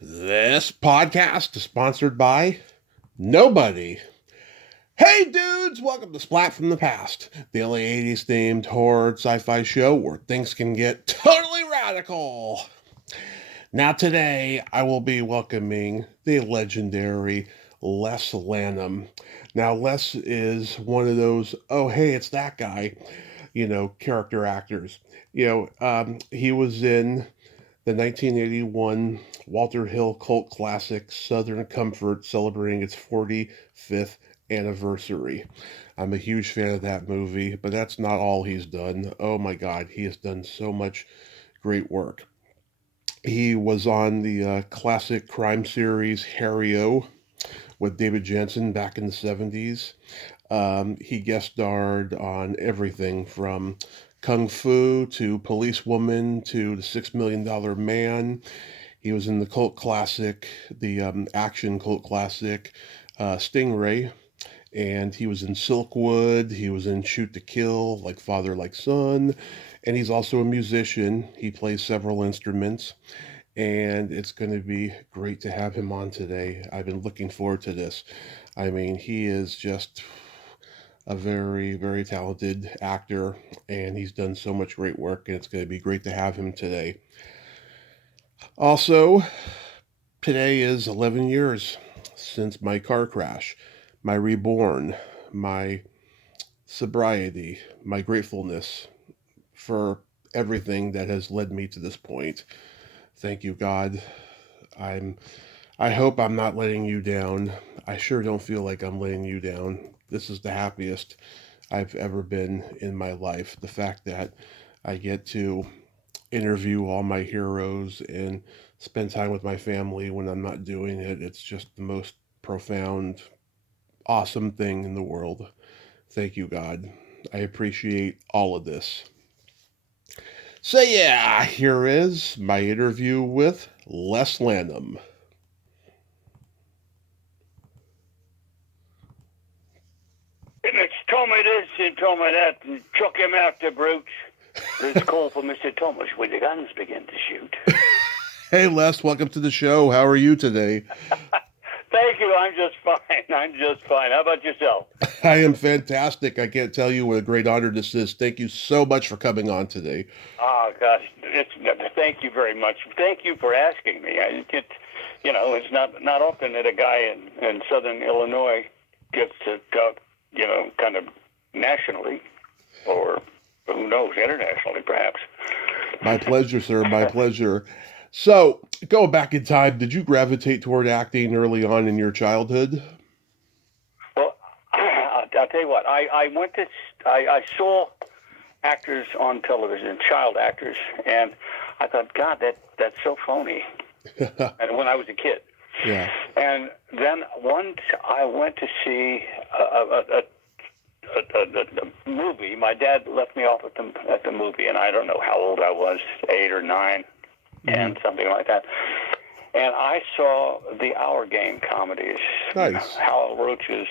This podcast is sponsored by nobody. Hey dudes, welcome to Splat from the Past, the only 80s themed horror sci-fi show where things can get totally radical. Now today I will be welcoming the legendary Les Lannom. Now Les is one of those, oh hey, it's that guy, character actors. He was in the 1981 Walter Hill cult classic Southern Comfort, celebrating its 45th anniversary. I'm a huge fan of that movie, but that's not all he's done. Oh my God, he has done so much great work. He was on the classic crime series Harry-O with David Jensen back in the 70s. He guest starred on everything from Kung Fu to Policewoman to The $6 Million Man. He was in the cult classic, the action cult classic, Stingray, and he was in Silkwood. He was in Shoot to Kill, Like Father, Like Son, and he's also a musician. He plays several instruments, and it's going to be great to have him on today. I've been looking forward to this. I mean, he is just a very, very talented actor, and he's done so much great work, and it's going to be great to have him today. Also, today is 11 years since my car crash, my reborn, my sobriety, my gratefulness for everything that has led me to this point. Thank you, God. I'm I hope I'm not letting you down. I sure don't feel like I'm letting you down. This is the happiest I've ever been in my life. The fact that I get to interview all my heroes and spend time with my family when I'm not doing it, it's just the most profound, awesome thing in the world. Thank you, God. I appreciate all of this. So, yeah, here is my interview with Les Lannom. It's told me this and told me that and chuck him out the brute. It's call for Mr. Thomas when the guns begin to shoot. Hey, Les, welcome to the show. How are you today? Thank you. I'm just fine. I'm just fine. How about yourself? I am fantastic. I can't tell you what a great honor this is. Thank you so much for coming on today. Oh, gosh. Thank you very much. Thank you for asking me. It's not often that a guy in southern Illinois gets to talk, kind of nationally or who knows, internationally perhaps. My pleasure, sir. My pleasure. So, going back in time, did you gravitate toward acting early on in your childhood? Well, I'll tell you what. I saw actors on television, child actors, and I thought, God, that's so phony. And when I was a kid, Yeah. and then once I went to see a movie. My dad left me off at the movie, and I don't know how old I was, 8 or 9, and something like that. And I saw the Hour Game comedies. Nice. Hal Roach's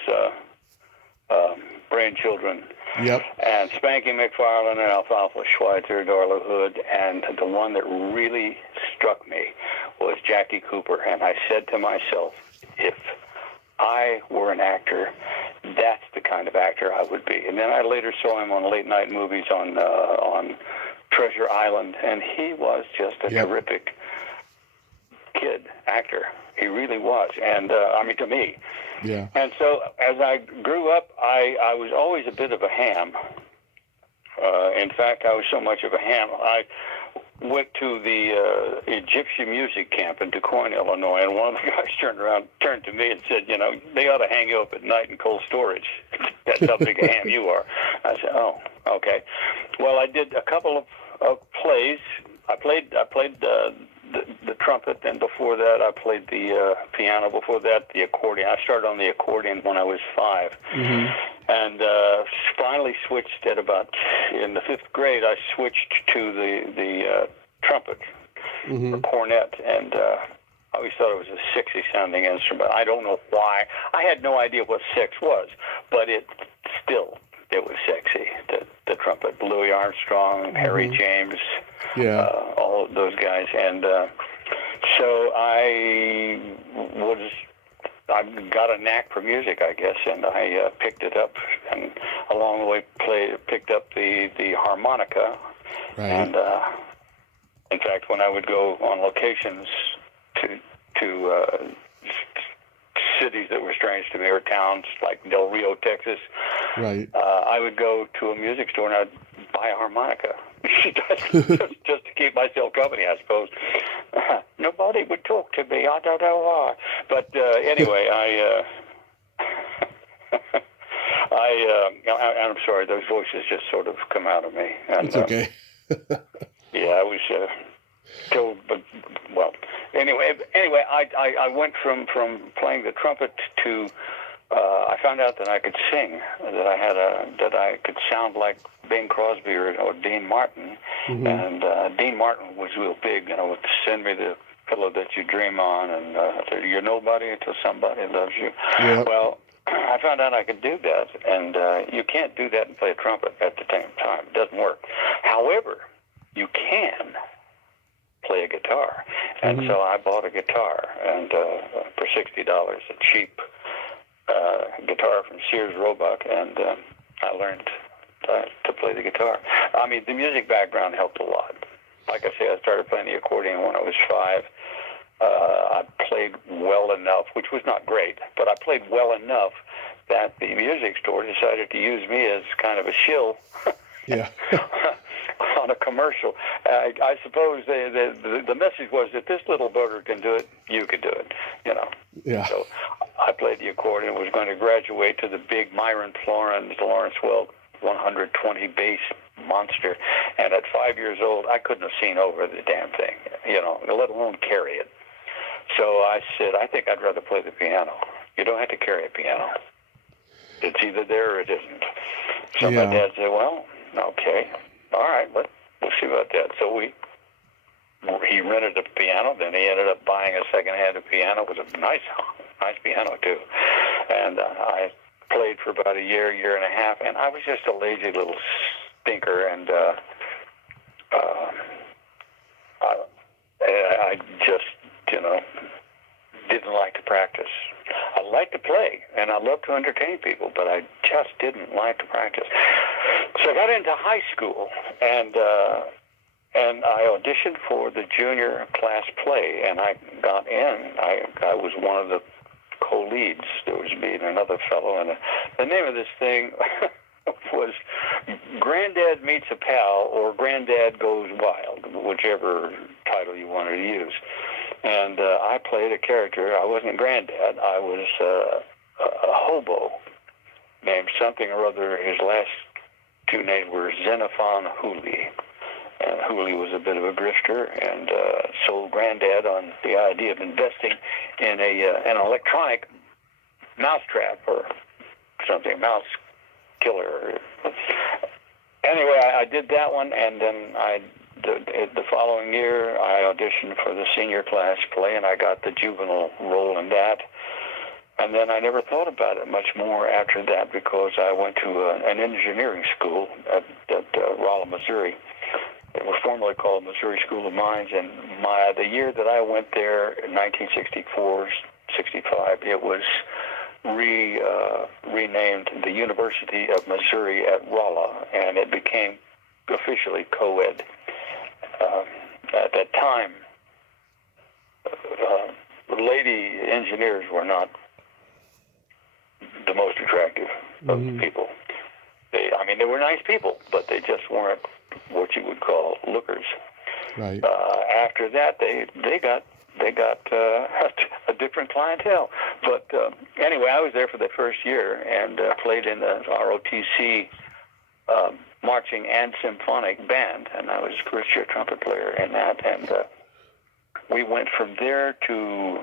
Brainchildren. Yep. And Spanky McFarlane and Alfalfa Schweitzer, Darla Hood, and the one that really struck me was Jackie Cooper. And I said to myself, if I were an actor, that's the kind of actor I would be. And then I later saw him on late night movies on Treasure Island, and he was just a terrific kid actor. He really was, and to me. Yeah. And so as I grew up, I was always a bit of a ham. In fact, I was so much of a ham. I went to the Egyptian music camp in DuQuoin, Illinois, and one of the guys turned to me and said, they ought to hang you up at night in cold storage. That's how big a ham you are. I said, oh, okay. Well, I did a couple of plays. I played the trumpet, and before that I played the piano. Before that, the accordion. I started on the accordion when I was 5. And finally switched in the 5th grade, I switched to the trumpet or cornet, and I always thought it was a sexy sounding instrument. I don't know why. I had no idea what sex was, but it was sexy. The trumpet, Louis Armstrong, Harry James, all of those guys, and So I got a knack for music, I guess, and I picked it up, and along the way picked up the harmonica, Right. and in fact, when I would go on locations to cities that were strange to me, or towns like Del Rio, Texas, Right. I would go to a music store and I'd buy a harmonica just to keep myself company, I suppose. Nobody would talk to me. I don't know why. But anyway, I'm sorry. Those voices just sort of come out of me. And, It's okay. yeah, I was told, but well, anyway, I went from playing the trumpet to I found out that I could sing, that I could sound like Bing Crosby or Dean Martin, Mm-hmm. and Dean Martin was real big, would send me the pillow that you dream on, and you're nobody until somebody loves you. Yep. Well, I found out I could do that, and you can't do that and play a trumpet at the same time. It doesn't work. However, you can play a guitar, and Mm-hmm. so I bought a guitar, and for $60, a cheap guitar from Sears Roebuck, and I learned to play the guitar. I mean, the music background helped a lot. Like I say, I started playing the accordion when I was 5. I played well enough, which was not great, but I played well enough that the music store decided to use me as kind of a shill. Yeah. On a commercial. I suppose the message was that this little bugger can do it, you can do it, Yeah. So I played the accordion, was going to graduate to the big Myron Florence Lawrence Welk 120 bass monster, and at 5 years old, I couldn't have seen over the damn thing, let alone carry it. So I said, I think I'd rather play the piano. You don't have to carry a piano. It's either there or it isn't. So Yeah. my dad said, well, okay, all right, we'll see about that. So he rented a piano, then he ended up buying a second-hand piano. It was a nice piano, too. And I played for about a year and a half, and I was just a lazy little stinker, and I just, didn't like to practice. I liked to play, and I loved to entertain people, but I just didn't like to practice. So I got into high school, and I auditioned for the junior class play, and I got in. I was one of the co-leads. There was me and another fellow, and the name of this thing was Granddad Meets a Pal, or Granddad Goes Wild, whichever title you wanted to use. And I played a character. I wasn't Granddad. I was a hobo named something or other. His last two names were Xenophon Hooley. And Hooley was a bit of a grifter, and sold Granddad on the idea of investing in an electronic mousetrap or something, mouse killer. Anyway, I did that one, and then the following year, I auditioned for the senior class play, and I got the juvenile role in that. And then I never thought about it much more after that, because I went to an engineering school at Rolla, Missouri. It was formerly called Missouri School of Mines, and the year that I went there, in 1964, 65, it was renamed the University of Missouri at Rolla, and it became officially co-ed. At that time, lady engineers were not the most attractive of people. They were nice people, but they just weren't what you would call lookers. Right. After that, they got a different clientele. But anyway, I was there for the first year and played in the ROTC marching and symphonic band, and I was first year trumpet player in that. And we went from there to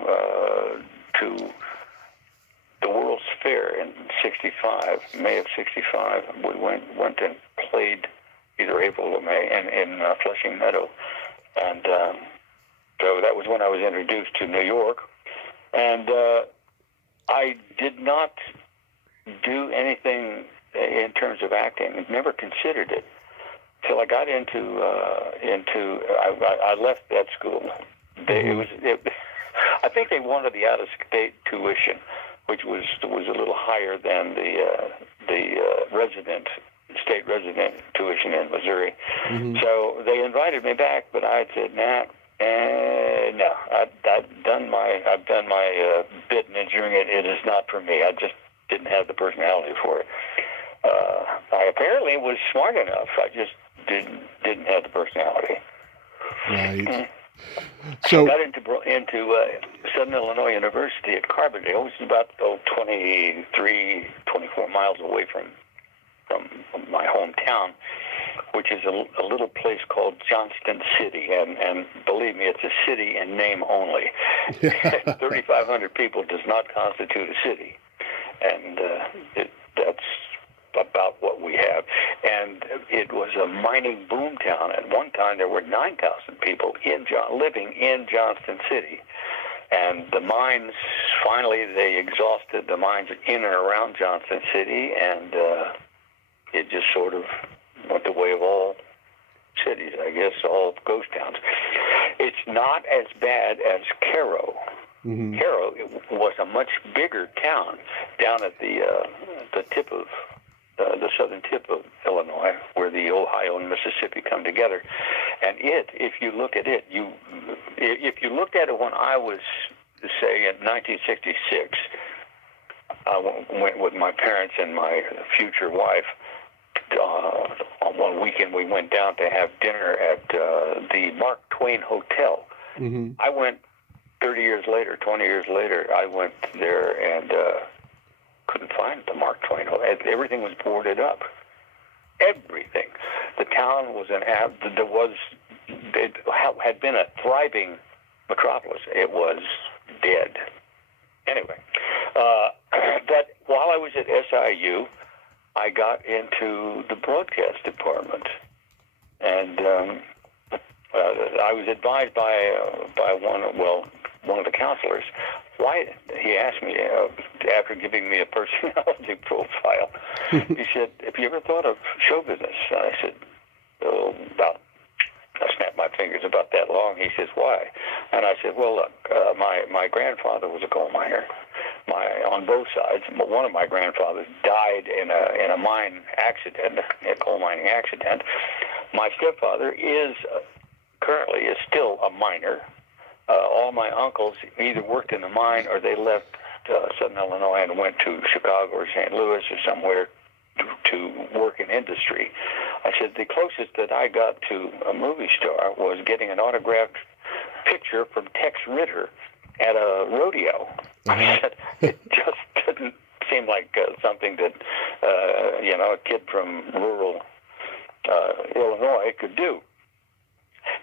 the World's Fair in '65, May of '65. We went and played either April or May in Flushing Meadow, and so that was when I was introduced to New York. And I did not do anything in terms of acting. Never considered it till I got into I left that school I think they wanted the out-of-state tuition, which was a little higher than the state resident tuition in Missouri. Mm-hmm. So they invited me back, but I said, no. I've done my bit in enduring it. It is not for me. I just didn't have the personality for it. I apparently was smart enough. I just didn't have the personality. Right. So I got into Southern Illinois University at Carbondale, which is about 24 miles away from my hometown, which is a little place called Johnston City, and believe me, it's a city in name only. 3,500 people does not constitute a city, and that's about what we have. And it was a mining boom town. At one time, there were 9,000 people living in Johnston City. And the mines, finally, they exhausted the mines in and around Johnston City, and it just sort of went the way of all cities, I guess, all ghost towns. It's not as bad as Cairo. Mm-hmm. Cairo was a much bigger town down at the tip of the southern tip of Illinois, where the Ohio and Mississippi come together. And if you look at it, if you looked at it when I was, say, in 1966, I went with my parents and my future wife. On one weekend, we went down to have dinner at the Mark Twain Hotel. Mm-hmm. I went 20 years later, I went there and couldn't find the Mark Twain Hotel. Everything was boarded up. Everything. The town was it had been a thriving metropolis. It was dead. Anyway, but while I was at SIU, I got into the broadcast department, and I was advised by one of the counselors. Why? He asked me after giving me a personality profile. He said, "Have you ever thought of show business?" And I said, "Oh, about." I snapped my fingers about that long. He says, "Why?" And I said, "Well, look, my grandfather was a coal miner. On both sides. One of my grandfathers died in a mine accident, a coal mining accident. My stepfather currently is still a miner. All my uncles either worked in the mine or they left Southern Illinois and went to Chicago or St. Louis or somewhere to work in industry." I said, the closest that I got to a movie star was getting an autographed picture from Tex Ritter at a rodeo. I said, it just didn't seem like something that, a kid from rural Illinois could do.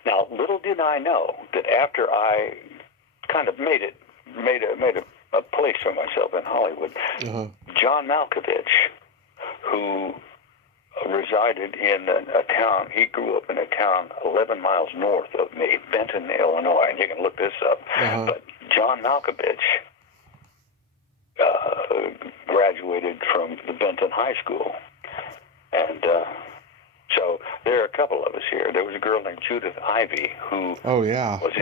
Now, little did I know that after I kind of made a place for myself in Hollywood, John Malkovich, who resided in a town, he grew up in a town 11 miles north of me, Benton, Illinois, and you can look this up. But John Malkovich graduated from the Benton High School. And so there are a couple of us here. There was a girl named Judith Ivey who was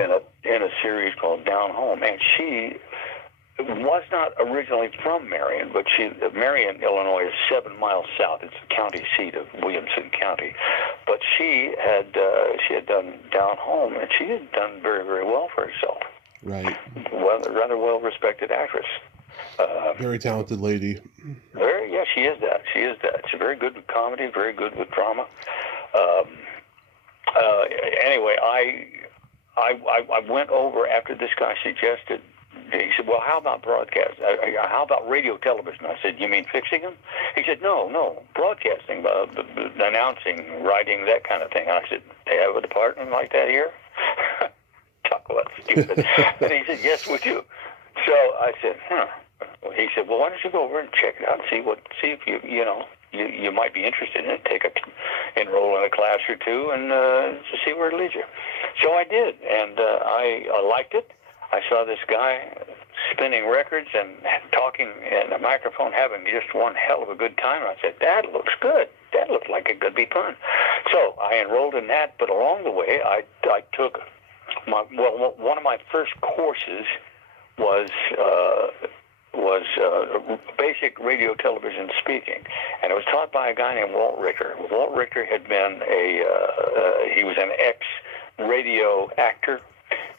in a series called Down Home, and she was not originally from Marion, but Marion, Illinois, is 7 miles south. It's the county seat of Williamson County. But she had done Down Home, and she had done very, very well for herself. Right. Rather well-respected actress. Very talented lady. She is that. She's very good with comedy, very good with drama. Anyway, I went over after this guy suggested. He said, "Well, how about broadcast? How about radio, television?" I said, "You mean fixing them?" He said, No, broadcasting, announcing, writing, that kind of thing." And I said, "They have a department like that here?" Talk about stupid. And he said, "Yes, we do." So I said, He said, "Well, why don't you go over and check it out and see if you might be interested in it. Enroll in a class or two and see where it leads you." So I did, and I liked it. I saw this guy spinning records and talking in a microphone, having just one hell of a good time. And I said, "That looks good. That looks like it could be fun." So I enrolled in that, but along the way, I took one of my first courses was basic radio, television speaking, and it was taught by a guy named Walt Ricker. Walt Ricker had been he was an ex-radio actor.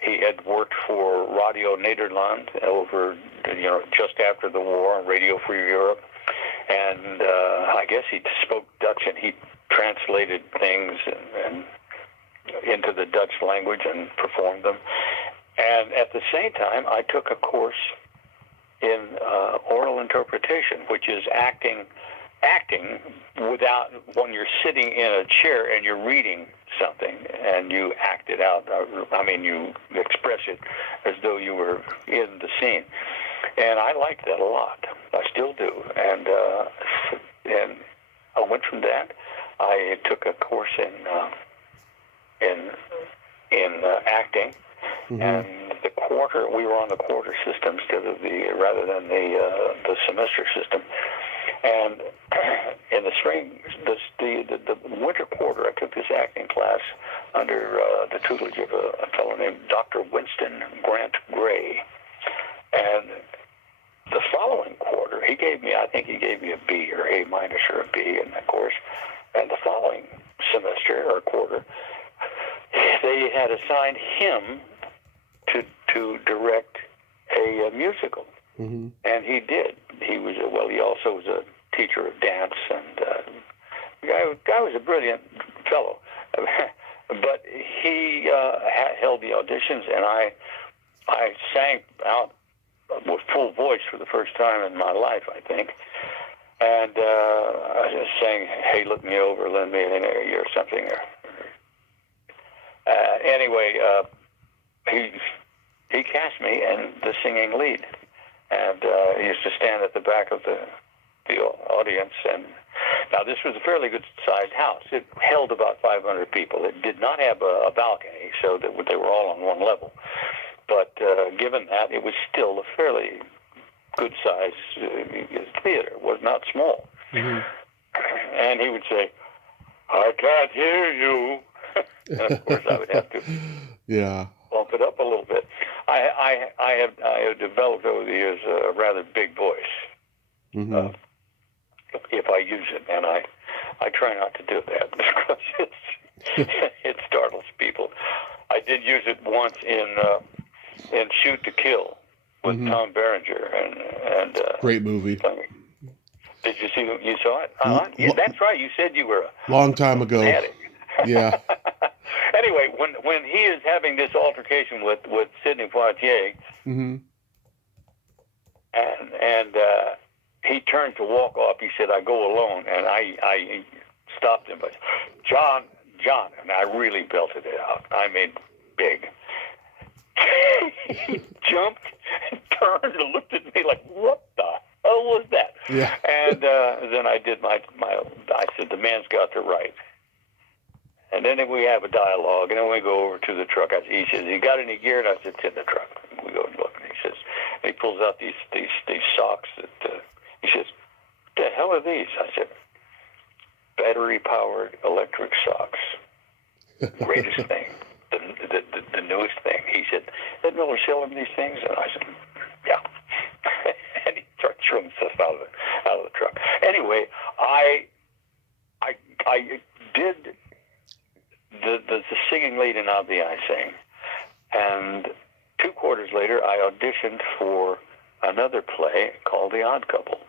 He had worked for Radio Nederland over, just after the war, Radio Free Europe, and I guess he spoke Dutch, and he translated things and into the Dutch language and performed them. And at the same time, I took a course in oral interpretation, which is acting without, when you're sitting in a chair and you're reading something and you act it out. You express it as though you were in the scene. And I liked that a lot. I still do. And I went from that. I took a course in acting. Mm-hmm. And we were on the quarter system rather than the semester system. And in the spring, the winter quarter, I took this acting class under the tutelage of a fellow named Dr. Winston Grant Gray. And the following quarter, I think he gave me a B or A minus or a B in that course. And the following semester or quarter, they had assigned him to direct a musical, mm-hmm. And he did. He also was a teacher of dance, and the guy was a brilliant fellow. But he held the auditions, and I sang out with full voice for the first time in my life, I think. And I was saying, "Hey, look me over, lend me an ear," or something. Anyway, he cast me in the singing lead, and he used to stand at the back of the audience. And now this was a fairly good-sized house. It held about 500 people. It did not have a balcony, so that they were all on one level. But given that, it was still a fairly good-sized theater. It was not small. Mm-hmm. And he would say, "I can't hear you." And of course, I would have to bump it up a little bit. I have developed over the years a rather big voice, mm-hmm. If I use it, and I try not to do that because it startles people. I did use it once in Shoot to Kill with mm-hmm. Tom Berenger, and great movie. Did you see? You saw it? Yeah, that's right. You said you were a long time ago. Fanatic. Yeah. Anyway, when he is having this altercation with Sidney Poitier, mm-hmm. and he turned to walk off, he said, "I go alone," and I stopped him, but John, and I really belted it out. I made big. He jumped, turned, and looked at me like, "What the hell was that?" Yeah. And then I did I said, "The man's got the right." And then we have a dialogue, and then we go over to the truck. He says, "You got any gear?" And I said, "It's in the truck." And we go and look, and he says, and he pulls out these socks that he says, "What the hell are these?" I said, "Battery-powered electric socks. Greatest thing, the newest thing." He said, "Isn't Miller selling these things?" And I said, "Yeah." And he started throwing stuff out of the truck. Anyway, I did the singing lead in I'll Be I Sing, and 2 quarters later I auditioned for another play called The Odd Couple,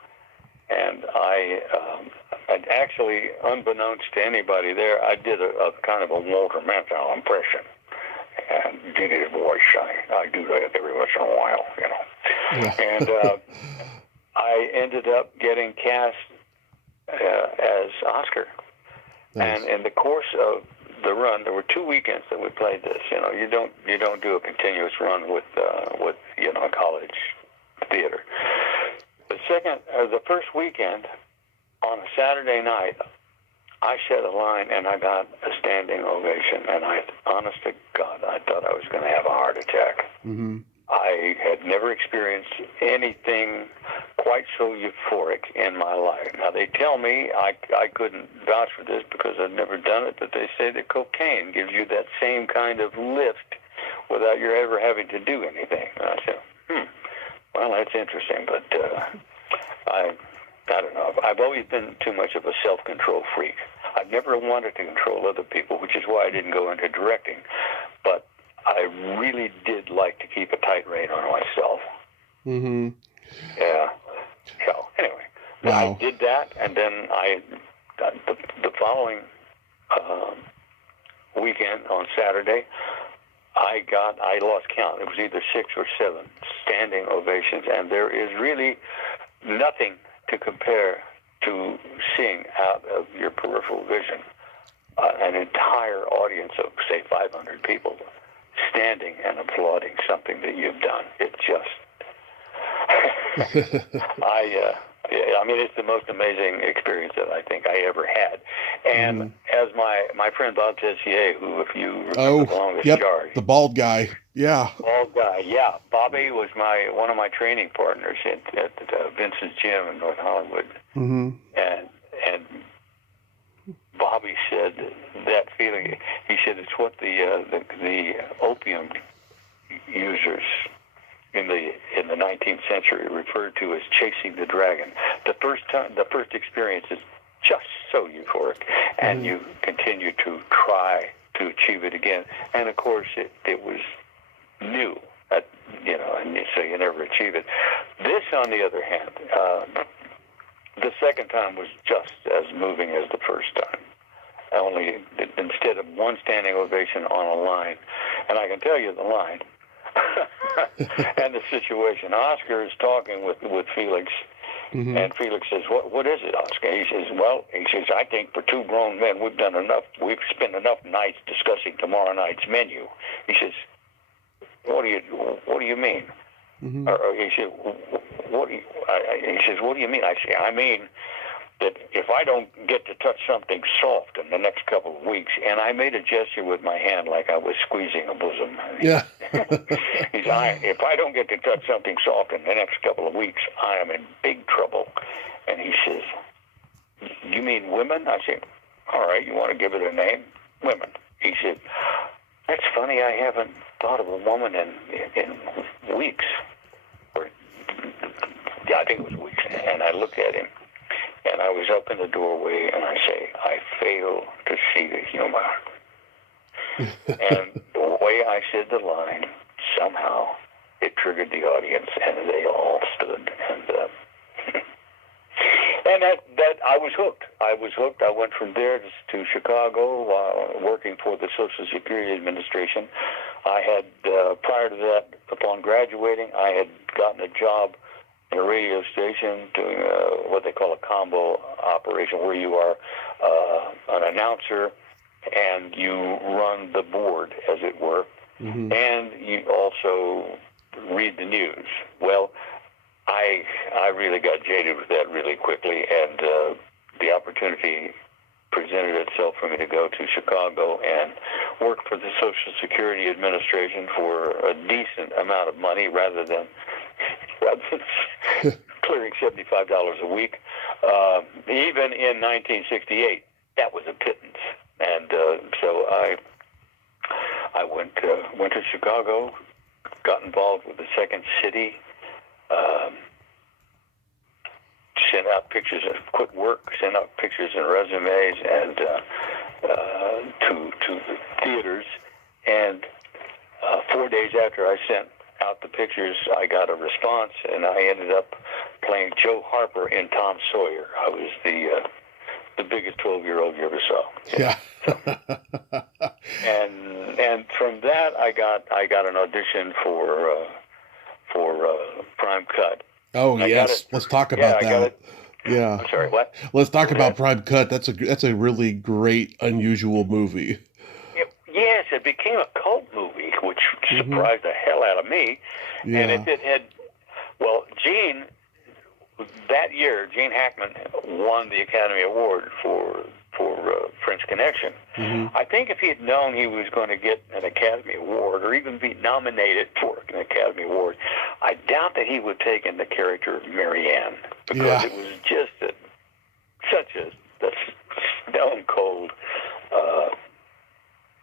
and I'd actually, unbeknownst to anybody there, I did a kind of a Walter Matthau impression, and did his voice. I do that every once in a while, Yeah. And I ended up getting cast as Oscar. Nice. And in the course of the run, there were 2 weekends that we played this. You don't do a continuous run with college theater. The first weekend, on a Saturday night, I said a line and I got a standing ovation. And honest to God, I thought I was going to have a heart attack. Mm-hmm. I had never experienced anything quite so euphoric in my life. Now, they tell me, I couldn't vouch for this because I've never done it, but they say that cocaine gives you that same kind of lift without you ever having to do anything. And I said, well, that's interesting, but I don't know. I've always been too much of a self-control freak. I've never wanted to control other people, which is why I didn't go into directing. But I really did like to keep a tight rein on myself. Mm-hmm. Yeah. So anyway, Wow. I did that, and then the following weekend on Saturday, I lost count. It was either 6 or 7 standing ovations, and there is really nothing to compare to seeing out of your peripheral vision an entire audience of, say, 500 people standing and applauding something that you've done. It just, I mean, it's the most amazing experience that I think I ever had. And as my friend Bob Tessier, who, if you remember The Longest Yard, the bald guy, bald guy, Bobby was one of my training partners at Vince's Gym in North Hollywood, and Bobby said that feeling. He said it's what the opium users in the 19th century referred to as chasing the dragon. The first experience is just so euphoric, and you continue to try to achieve it again. And of course, it was new, and so you never achieve it. This, on the other hand, the second time was just as moving as the first time. Only instead of one standing ovation on a line, and I can tell you the line and the situation. Oscar is talking with Felix, and Felix says, "What is it, Oscar?" He says, "I think for 2 grown men, we've done enough. We've spent enough nights discussing tomorrow night's menu." He says, "What do you mean?" Or he said, he says, "What do you mean?" I say, "I mean that if I don't get to touch something soft in the next couple of weeks," and I made a gesture with my hand like I was squeezing a bosom. Yeah. He said, "If I don't get to touch something soft in the next couple of weeks, I am in big trouble." And he says, "You mean women?" I said, "All right, you want to give it a name? Women." He said, "That's funny, I haven't thought of a woman in weeks." I think it was weeks. And I looked at him, and I was up in the doorway, and I say, "I fail to see the humor." And the way I said the line, somehow it triggered the audience, and they all stood. And that I was hooked. I went from there to Chicago, working for the Social Security Administration. I had, prior to that, upon graduating, I had gotten a job at a radio station doing what they call a combo operation, where you are an announcer and you run the board, as it were, and you also read the news. Well, I really got jaded with that really quickly, and the opportunity presented itself for me to go to Chicago and work for the Social Security Administration for a decent amount of money, rather than clearing $75 a week. Even in 1968, that was a pittance, and so I went to Chicago, got involved with the Second City. Sent out pictures of quit work, sent out pictures and resumes, and to the theaters. And 4 days after I sent out the pictures, I got a response, and I ended up playing Joe Harper in Tom Sawyer. I was the biggest 12-year-old you ever saw. Yeah. And from that, I got an audition for Prime Cut. Oh, yes. Let's talk about that. Yeah. I'm sorry, what? Let's talk about Prime Cut. That's a really great, unusual movie. Yes, it became a cult movie, which surprised the hell out of me. Yeah. And if it had, Gene, that year, Gene Hackman won the Academy Award for French Connection. I think if he had known he was going to get an Academy Award, or even be nominated for an Academy Award, I doubt that he would take in the character of Marianne, because it was just such a stone cold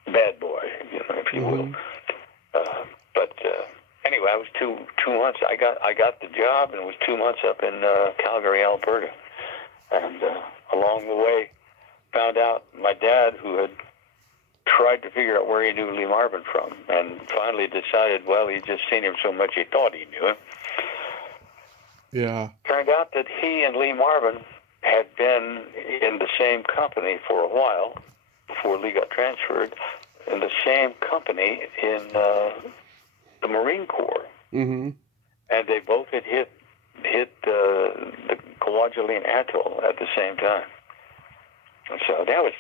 bad boy, if you will. 2 months. I got the job, and it was 2 months up in Calgary, Alberta. And along the way, found out my dad, who had tried to figure out where he knew Lee Marvin from, and finally decided, well, he'd just seen him so much he thought he knew him. Yeah. Turned out that he and Lee Marvin had been in the same company for a while before Lee got transferred, in the same company in the Marine Corps. Mm-hmm. And they both had hit the Kwajalein Atoll at the same time. So that would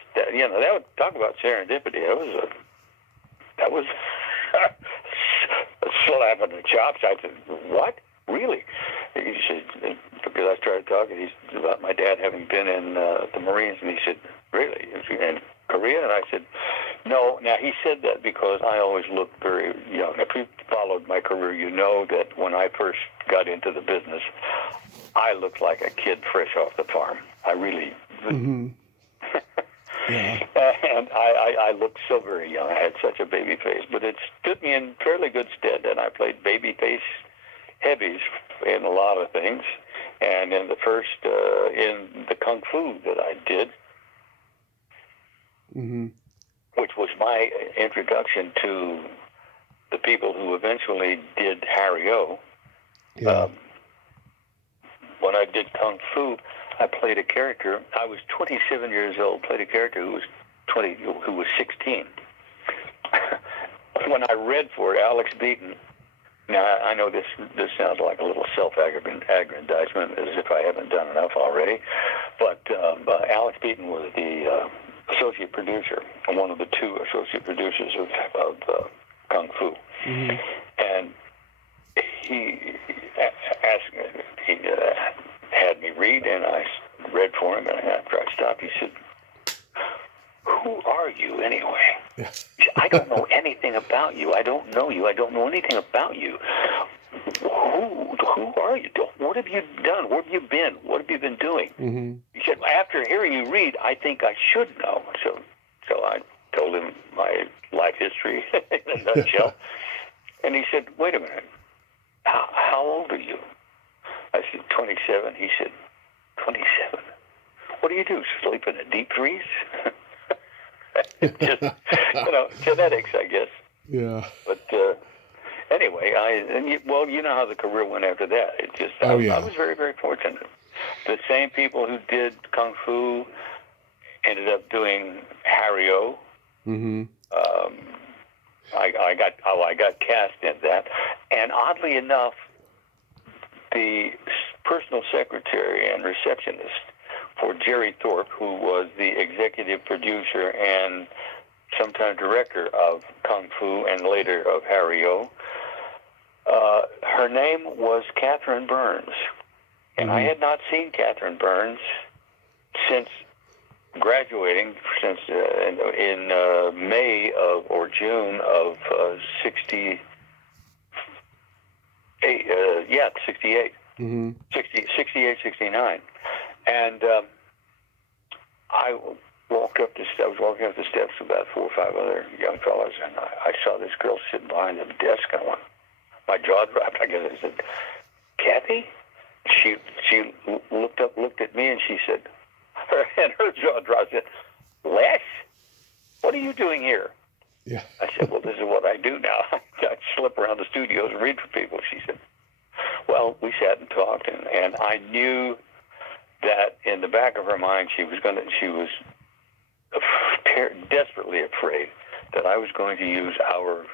talk about serendipity. That was a slap in the chops. I said, what? Really? He said, because I started talking about my dad having been in the Marines, and he said, really? In Korea? And I said, no. Now, he said that because I always looked very young. If you followed my career, you know that when I first got into the business, I looked like a kid fresh off the farm. I really... Mm-hmm. Yeah. And I looked so very young. I had such a baby face. But it stood me in fairly good stead, and I played baby face heavies in a lot of things. And in the first, in the Kung Fu that I did, mm-hmm. which was my introduction to the people who eventually did Harry-O. Yeah. When I did Kung Fu, I played a character. I was 27 years old, played a character who was 16. When I read for it, Alex Beaton, now I know this sounds like a little self-aggrandizement, as if I haven't done enough already, but Alex Beaton was the associate producer, one of the two associate producers of Kung Fu. Mm-hmm. And he had me read, and I read for him, and after I stopped, he said, who are you anyway? Yeah. I don't know anything about you. I don't know you. I don't know anything about you. Who are you? What have you done? Where have you been? What have you been doing? Mm-hmm. He said, after hearing you read, I think I should know. So I told him my life history in a nutshell. And he said, wait a minute. How old are you? I said, 27. He said, 27? What do you do? Sleep in a deep freeze? Just, genetics, I guess. Yeah. But anyway, you know how the career went after that. It just, I was very, very fortunate. The same people who did Kung Fu ended up doing Harry-O. Mm-hmm. I got cast in that, and oddly enough, the personal secretary and receptionist for Jerry Thorpe, who was the executive producer and sometime director of Kung Fu and later of Harry-O, her name was Catherine Burns. And I had not seen Catherine Burns since graduating, in May or June of 68. 68. Mm-hmm. 68, 69. And I was walking up the steps with about 4 or 5 other young fellows, and I saw this girl sitting behind the desk, and my jaw dropped. I guess I said, Kathy? She looked at me, and she said, her jaw dropped. Said, Les, what are you doing here? Yeah. I said, well, this is what I do now. I slip around the studios and read for people. She said, well, we sat and talked, and I knew that in the back of her mind, she was desperately afraid that I was going to use our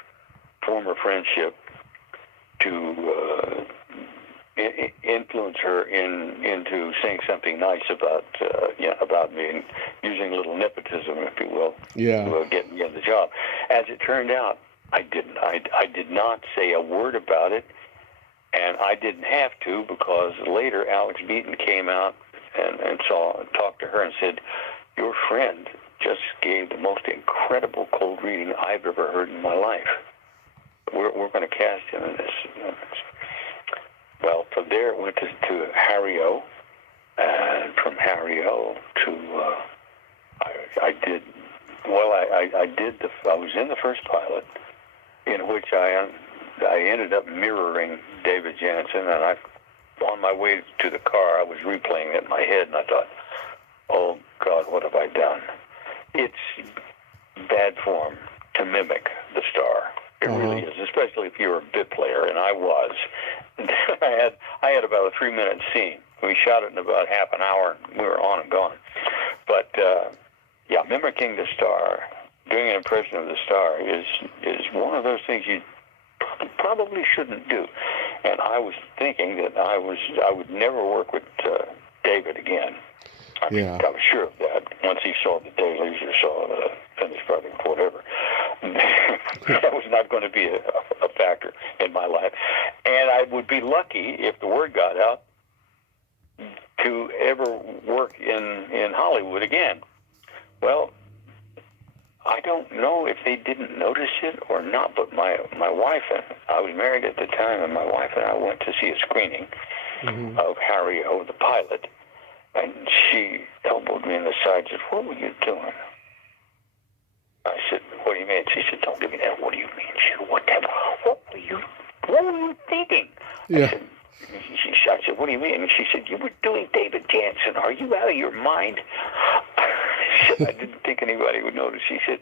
former friendship to influence her into saying something nice about me, and using a little nepotism, if you will, to get me in the job. As it turned out, I didn't. I did not say a word about it, and I didn't have to, because later Alex Beaton came out and talked to her and said, your friend just gave the most incredible cold reading I've ever heard in my life. We're going to cast him in this. Well, from there it went to Harry-O, and from Harry-O to I was in the first pilot, in which I I ended up mirroring David Jansen, and on my way to the car, I was replaying it in my head, and I thought, oh, God, what have I done? It's bad form to mimic the star. It really is, especially if you're a bit player, and I was. I had about a 3-minute scene. We shot it in about half an hour, and we were on and gone. But, yeah, mimicking the star, doing an impression of the star is one of those things you probably shouldn't do. And I was thinking that I would never work with David again. I was sure of that once he saw the dailies or saw the finished product, whatever. That was not going to be a factor in my life. And I would be lucky if the word got out to ever work in Hollywood again. Well, I don't know if they didn't notice it or not, but my wife, and I was married at the time, and my wife and I went to see a screening of Harry O, the pilot, and she elbowed me in the side and said, "What were you doing?" I said, "What do you mean?" She said, "Don't give me that. What do you mean?" She said, what were you thinking? Yeah. I said, "What do you mean?" And she said, "You were doing David Jansen. Are you out of your mind?" I said, "I didn't think anybody would notice." She said,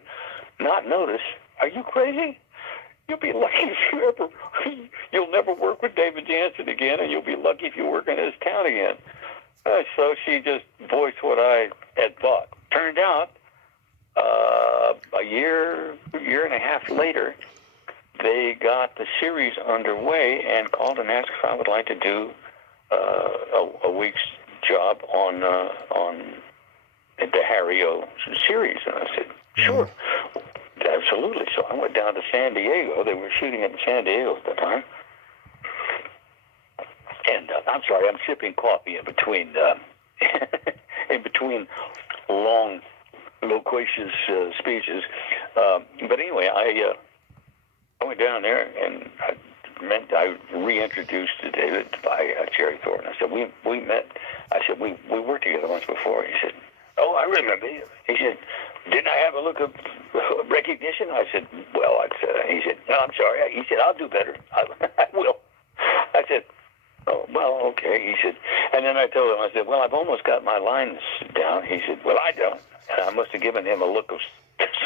"Not notice? Are you crazy? You'll be lucky if you'll never work with David Jansen again, and you'll be lucky if you work in his town again." So she just voiced what I had thought. Turned out, a year and a half later, they got the series underway and called and asked if I would like to do a week's job on the Harry O series. And I said, "Sure, absolutely." So I went down to San Diego. They were shooting in San Diego at the time. And I'm sorry, I'm sipping coffee in between long, loquacious speeches. But anyway, I went down there, and I reintroduced to David by Jerry Thornton. I said, we met. I said, we worked together once before. He said, "Oh, I remember you." He said, "Didn't I have a look of recognition?" I said, "Well," he said, "No, I'm sorry." He said, "I'll do better. I will." I said, "Oh, well, okay." He said, and then I told him, I said, "Well, I've almost got my lines down." He said, "Well, I don't." And I must have given him a look of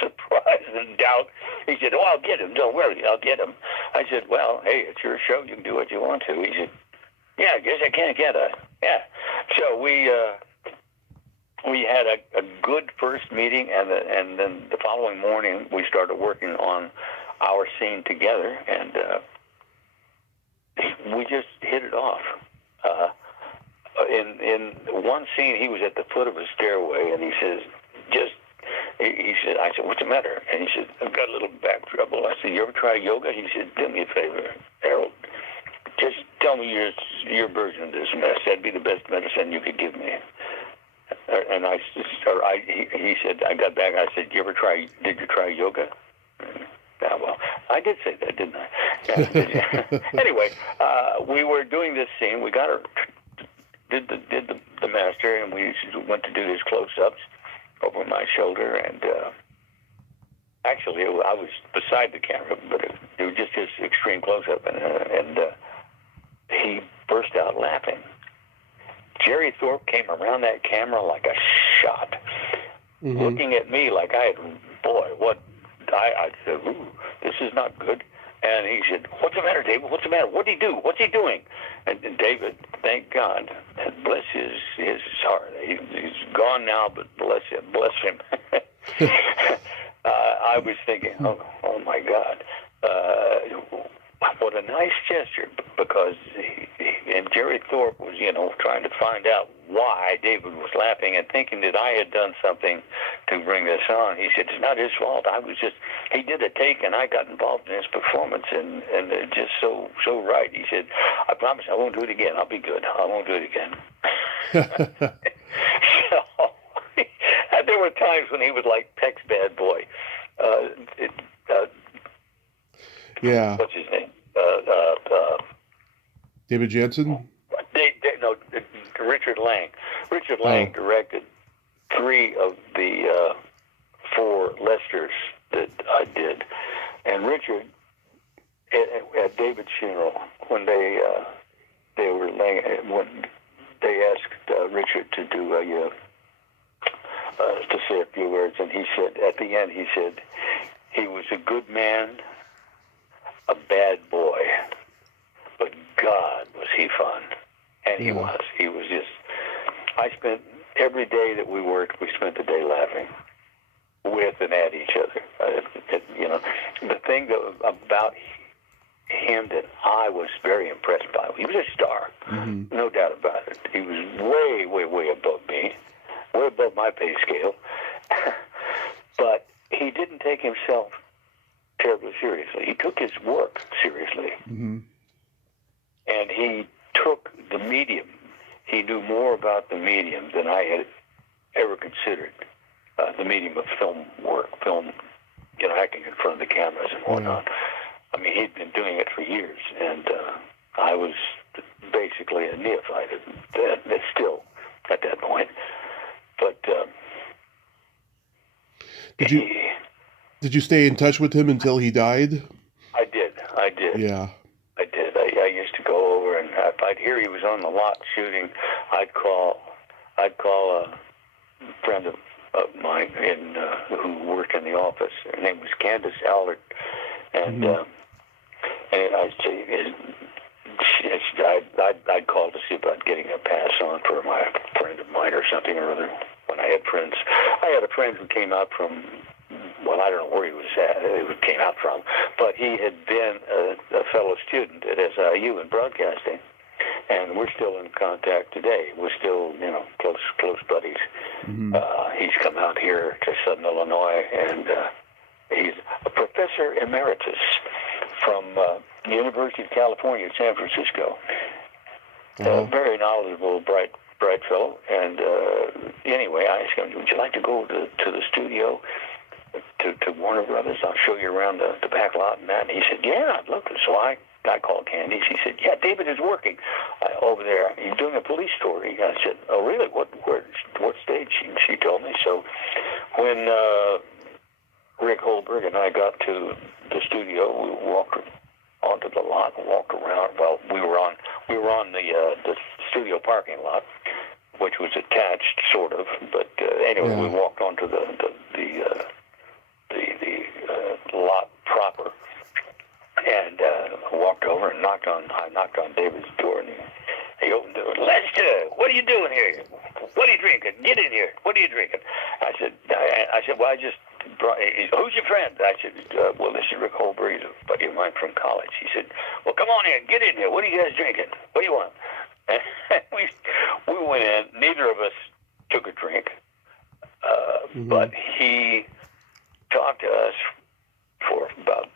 surprise and doubt. He said, "Oh, I'll get him. Don't worry, I'll get him." I said, "Well, hey, it's your show. You can do what you want to." He said, "Yeah, I guess I can't get a." Yeah. So we had a good first meeting, and then the following morning we started working on our scene together, and we just hit it off. In one scene, he was at the foot of a stairway, and he says, I said, "What's the matter?" And he said, "I've got a little back trouble." I said, "You ever try yoga?" He said, "Do me a favor, Harold. Just tell me your version of this mess. That'd be the best medicine you could give me." And he said, I got back. I said, "Did you try yoga?" Yeah, well, I did say that, didn't I? Yeah. Anyway, we were doing this scene. We got her, did the master, and we went to do his close-ups over my shoulder. And actually, I was beside the camera, but it was just his extreme close-up, and he burst out laughing. Jerry Thorpe came around that camera like a shot, looking at me like I had, I said, "Ooh, this is not good." And he said, "What's the matter, David? What's the matter? What'd he do? What's he doing?" And David, thank God, and bless his heart. He's gone now, but bless him. I was thinking, oh my God, what a nice gesture, because and Jerry Thorpe was, trying to find out why David was laughing and thinking that I had done something to bring this on. He said, "It's not his fault. He did a take, and I got involved in his performance, and it's just so right." He said, "I promise I won't do it again. I'll be good. I won't do it again." So, and there were times when he was like Peck's bad boy. Yeah. What's his name? David Jansen? No, Richard Lang. Richard Lang directed 3 of the 4 Lesters that I did. And Richard, at David's funeral when they were laying, when they asked Richard to do to say a few words, and he said at the end, he said he was a good man, a bad boy, but God was he fun, and he was. He was just. I spent every day that we worked, we spent the day laughing with and at each other. The thing about him that I was very impressed by, he was a star, no doubt about it. He was way, way, way above me, way above my pay scale, but he didn't take himself terribly seriously. He took his work seriously, and he took the medium. He knew more about the medium than I had ever considered. The medium of film work, acting in front of the cameras and whatnot. I mean, he'd been doing it for years, and I was basically a neophyte still at that point. But did you stay in touch with him until he died? I did. Yeah. I did. I used to go over, and if I'd hear he was on the lot shooting, I'd call a friend of mine who worked in the office. Her name was Candace Allard, and I'd call to see about getting a pass on for my friend of mine or something or other. When I had friends, I had a friend who came out from. Well, I don't know where he was at. He came out from, but he had been a fellow student at SIU in broadcasting, and we're still in contact today. We're still, close buddies. He's come out here to Southern Illinois, and he's a professor emeritus from the University of California, San Francisco. Very knowledgeable, bright fellow. And anyway, I asked him, "Would you like to go to the studio?" To Warner Brothers, I'll show you around the back lot and that. And he said, "Yeah, I'd love to." So I called Candice. He said, "Yeah, David is working over there. He's doing a police story." I said, "Oh, really? What stage?" She told me. So when Rick Holberg and I got to the studio, we walked onto the lot and walked around. Well, we were on the studio parking lot, which was attached, sort of. But anyway, we walked onto the lot proper, and walked over and knocked on David's door, and he opened the door. "Lester, what are you doing here? What are you drinking? Get in here. What are you drinking?" I said, "Well, I just brought." "Who's your friend?" I said, "Well, this is Rick Holberg. He's a buddy of mine from college." He said, "Well, come on in. Get in here. What are you guys drinking? What do you want?" And we went in. Neither of us took a drink, but he talked to us for about,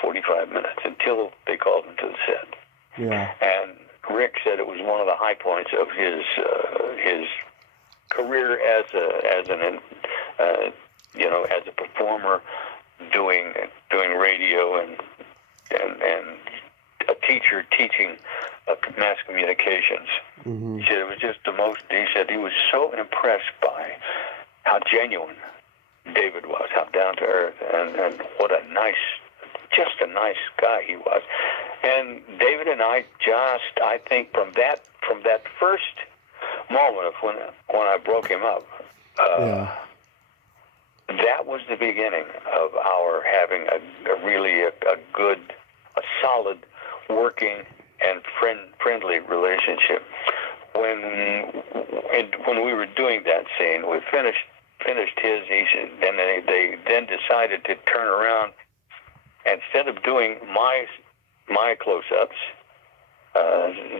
45 minutes until they called him to the set. Yeah. And Rick said it was one of the high points of his career as a performer, doing radio and a teacher teaching mass communications. He said it was just he said he was so impressed by how genuine David was, how down to earth, and what a nice guy he was. And David and I think from that first moment of when I broke him up, that was the beginning of our having a good, solid, working and friendly relationship. When we were doing that scene, we finished his, and they then decided to turn around. Instead of doing my close-ups,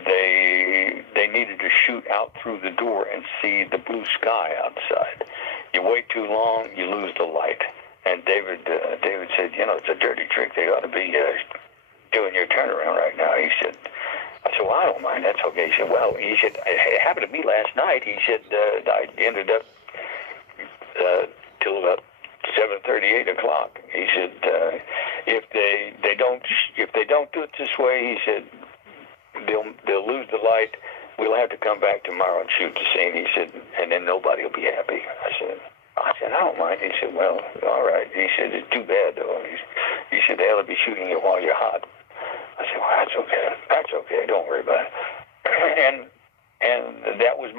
they needed to shoot out through the door and see the blue sky outside. You wait too long, you lose the light. And David said, "It's a dirty trick. They ought to be doing your turnaround right now." I said, "Well, I don't mind. That's okay." He said, "It happened to me last night." He said, "I ended up till about 7:30, 8 o'clock. He said, if they don't do it this way," he said, they'll lose the light. We'll have to come back tomorrow and shoot the scene." He said, "and then nobody will be happy." I said, "I don't mind." He said, "Well, all right." He said, "It's too bad, though." He said, "They ought to be shooting you while you're hot." that's okay. That's okay. Don't worry about it. And that was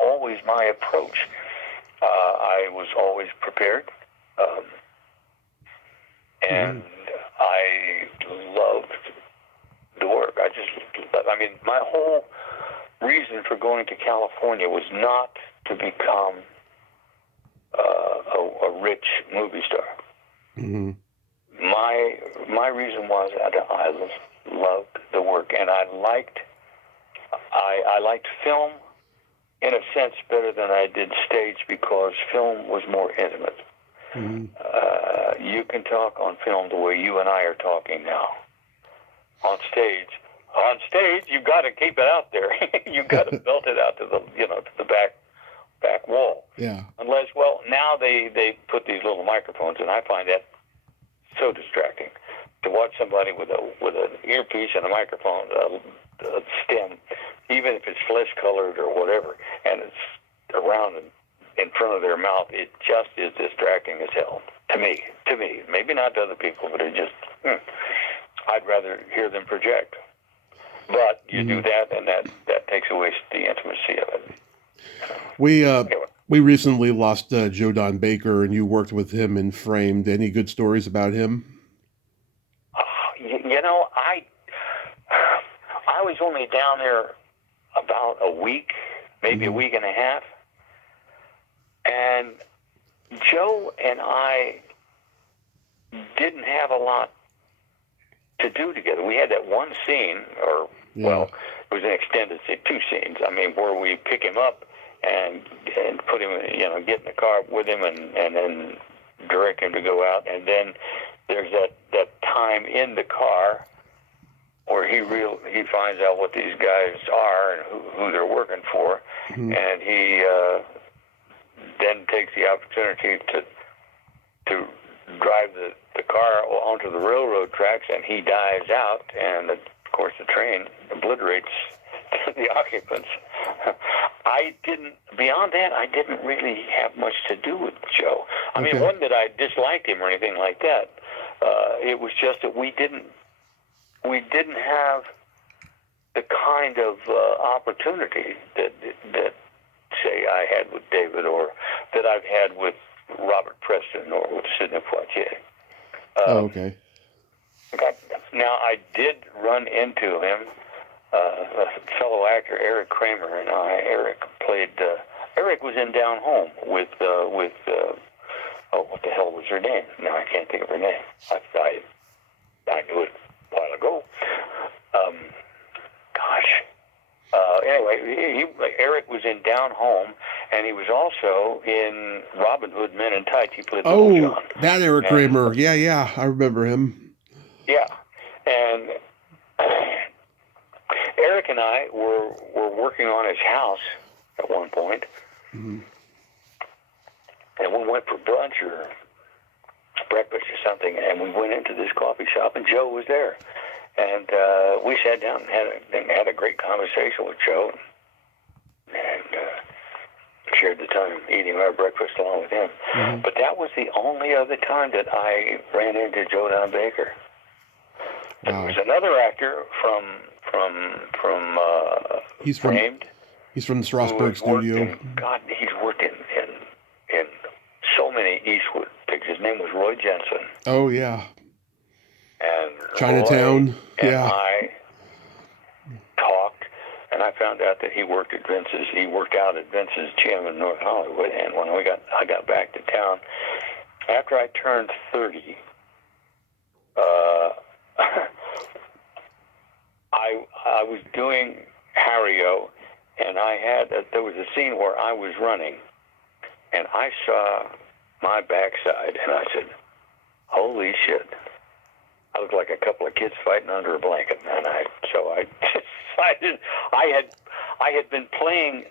always my approach. I was always prepared, and I loved the work. My whole reason for going to California was not to become a rich movie star. Mm-hmm. My reason was that I loved the work, and I liked film in a sense better than I did stage, because film was more intimate. Mm-hmm. You can talk on film the way you and I are talking now. On stage, you've got to keep it out there. You've got to belt it out to the back wall. Yeah. Unless, now they put these little microphones, and I find that so distracting to watch somebody with an earpiece and a microphone, a stem, even if it's flesh colored or whatever, and it's around in front of their mouth. It just is distracting as hell to me. Maybe not to other people, but it just. I'd rather hear them project. But you do that, and that takes away the intimacy of it. We recently lost Joe Don Baker, and you worked with him in Framed. Any good stories about him? I was only down there about a week, maybe a week and a half, and Joe and I didn't have a lot to do together. We had that one scene, it was an extended scene, 2 scenes. Where we pick him up and put him, get in the car with him and then direct him to go out. And then there's that time in the car where he finds out what these guys are and who they're working for, and he then takes the opportunity to drive the car onto the railroad tracks, and he dives out, and of course the train obliterates the occupants. Beyond that, I didn't really have much to do with Joe. One that I disliked him or anything like that. It was just that we didn't have the kind of opportunity that say I had with David, or that I've had with Robert Preston or with Sidney Poitier. Okay. Now, I did run into him, a fellow actor, Eric Kramer, and Eric was in Down Home with what the hell was her name? Now I can't think of her name. I knew it a while ago. Anyway, Eric was in Down Home, and he was also in Robin Hood Men in Tights. He played Little John. That Eric Kramer. Yeah, I remember him. Yeah, and Eric and I were working on his house at one point, and we went for brunch or breakfast or something, and we went into this coffee shop, and Joe was there. And we sat down and had a great conversation with Joe, and shared the time eating our breakfast along with him. But that was the only other time that I ran into Joe Don Baker. There was another actor from Framed. He's from the Strasbourg studio. He's worked in so many Eastwood pictures. His name was Roy Jensen. Oh yeah. And Chinatown. Roy and I talked, and I found out that he worked at Vince's. He worked out at Vince's gym in North Hollywood. And when I got back to town after I turned 30, I was doing Harry-O, and there was a scene where I was running, and I saw my backside, and I said, "Holy shit!" I looked like a couple of kids fighting under a blanket, and so I decided I had been playing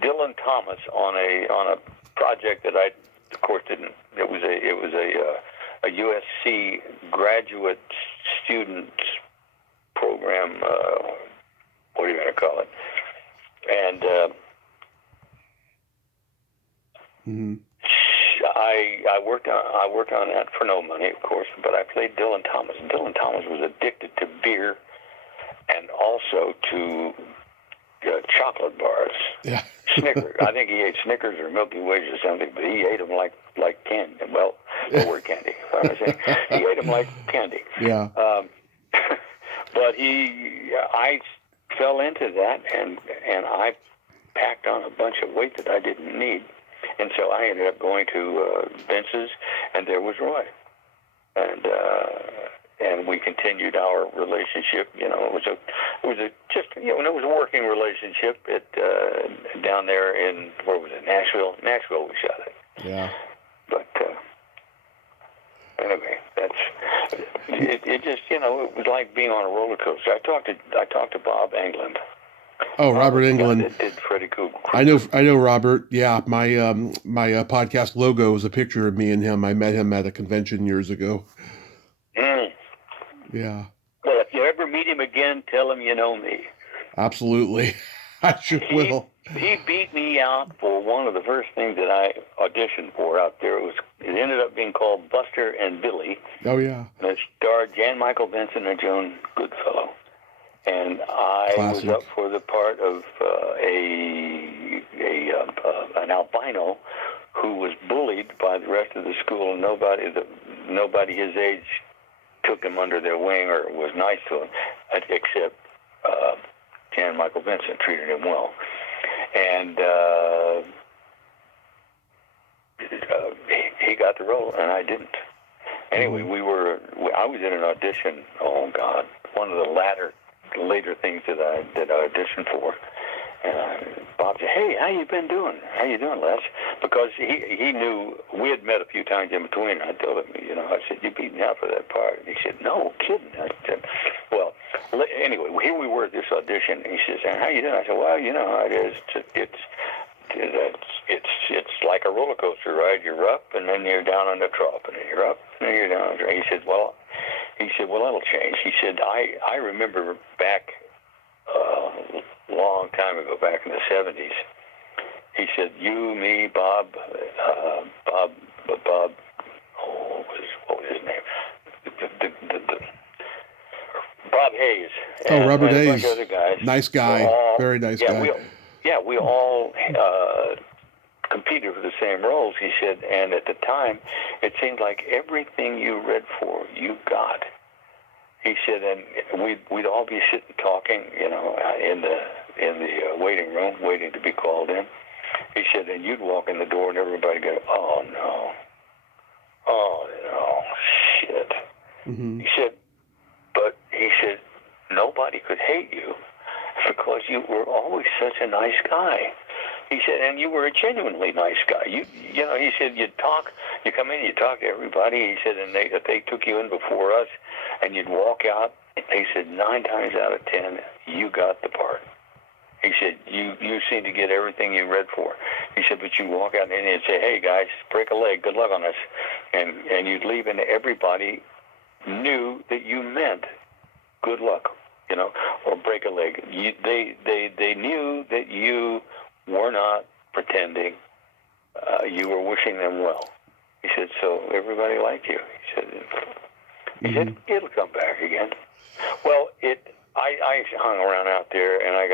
Dylan Thomas on a project that I, of course, didn't. It was a USC graduate student program. What are you going to call it? And I worked on that for no money, of course, but I played Dylan Thomas. And Dylan Thomas was addicted to beer and also to chocolate bars. Yeah. Snickers. I think he ate Snickers or Milky Ways or something, but he ate them like candy. Well, they were candy. He ate them like candy. Yeah. But I fell into that, and I packed on a bunch of weight that I didn't need, and so I ended up going to Vince's, and there was Roy, and we continued our relationship. It was a working relationship at down there in, where was it, Nashville we shot it. Yeah. But anyway, it just, it was like being on a roller coaster. I talked to Bob Englund. Oh, Robert Englund. That did Freddy Krueger. I know Robert. Yeah, my podcast logo is a picture of me and him. I met him at a convention years ago. Mm. Yeah. Well, if you ever meet him again, tell him you know me. Absolutely. I sure will. He beat me out for one of the first things that I auditioned for out there. It ended up being called Buster and Billy. Oh, yeah. And it starred Jan Michael Vincent and Joan Goodfellow. And I Classic. was up for the part of an albino who was bullied by the rest of the school, and nobody his age took him under their wing or was nice to him, except Jan Michael Vincent treated him well. And he got the role, and I didn't. Anyway, I was in an audition. Oh God, one of the later things that I auditioned for. And Bob said, "Hey, how you been doing? How you doing, Les?" Because he knew we had met a few times in between. I told him, I said, "You beat me out for that part." And he said, "No kidding." I said, "Well, anyway, here we were at this audition." And he says, "And how you doing?" I said, "Well, you know how it is. It's like a roller coaster ride. You're up, and then you're down on the trough, and then you're up, and then you're down on the trough." He said, "Well, that'll change." He said, I remember back a long time ago, back in the 70s. He said, you, me, Bob, what was his name? Bob Hayes. Oh, Robert and Hayes. A bunch of other guys. Nice guy. Very nice guy. We all competed for the same roles, he said, and at the time, it seemed like everything you read for, you got. He said, and we'd all be sitting talking, in the waiting room, waiting to be called in. He said, and you'd walk in the door and everybody go, oh no, shit. Mm-hmm. He said, nobody could hate you because you were always such a nice guy. He said, and you were a genuinely nice guy. He said, you come in, you talk to everybody. He said, and if they took you in before us, and you'd walk out, he said, 9 times out of 10, you got the part. He said, you seem to get everything you read for. He said, but you walk out and you'd say, hey guys, break a leg, good luck on this. And you'd leave and everybody knew that you meant good luck, or break a leg. They knew that you were not pretending. You were wishing them well. He said, so everybody liked you. He said, it'll come back again. Well, I hung around out there, and I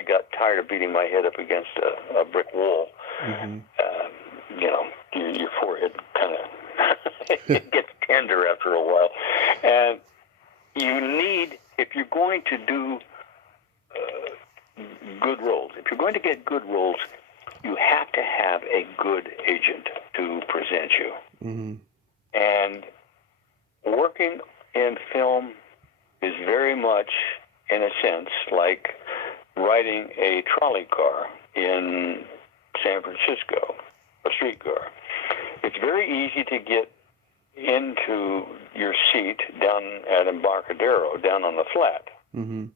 got tired of beating my head up against a brick wall. Mm-hmm. Your forehead kind of it gets tender after a while, and you need, if you're going to do good roles, if you're going to get good roles, you have to have a good agent to present you. Mm-hmm. And working in film is very much, in a sense, like riding a trolley car in San Francisco, a streetcar. It's very easy to get into your seat down at Embarcadero, down on the flat. Mm-hmm.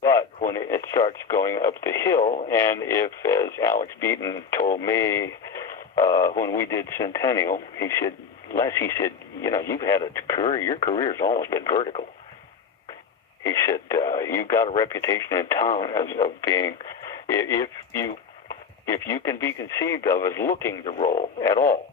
But when it starts going up the hill, and if, as Alex Beaton told me when we did Centennial, he said, Les, you've had a career, your career's almost been vertical. He said, you've got a reputation in town of being, if you can be conceived of as looking the role at all,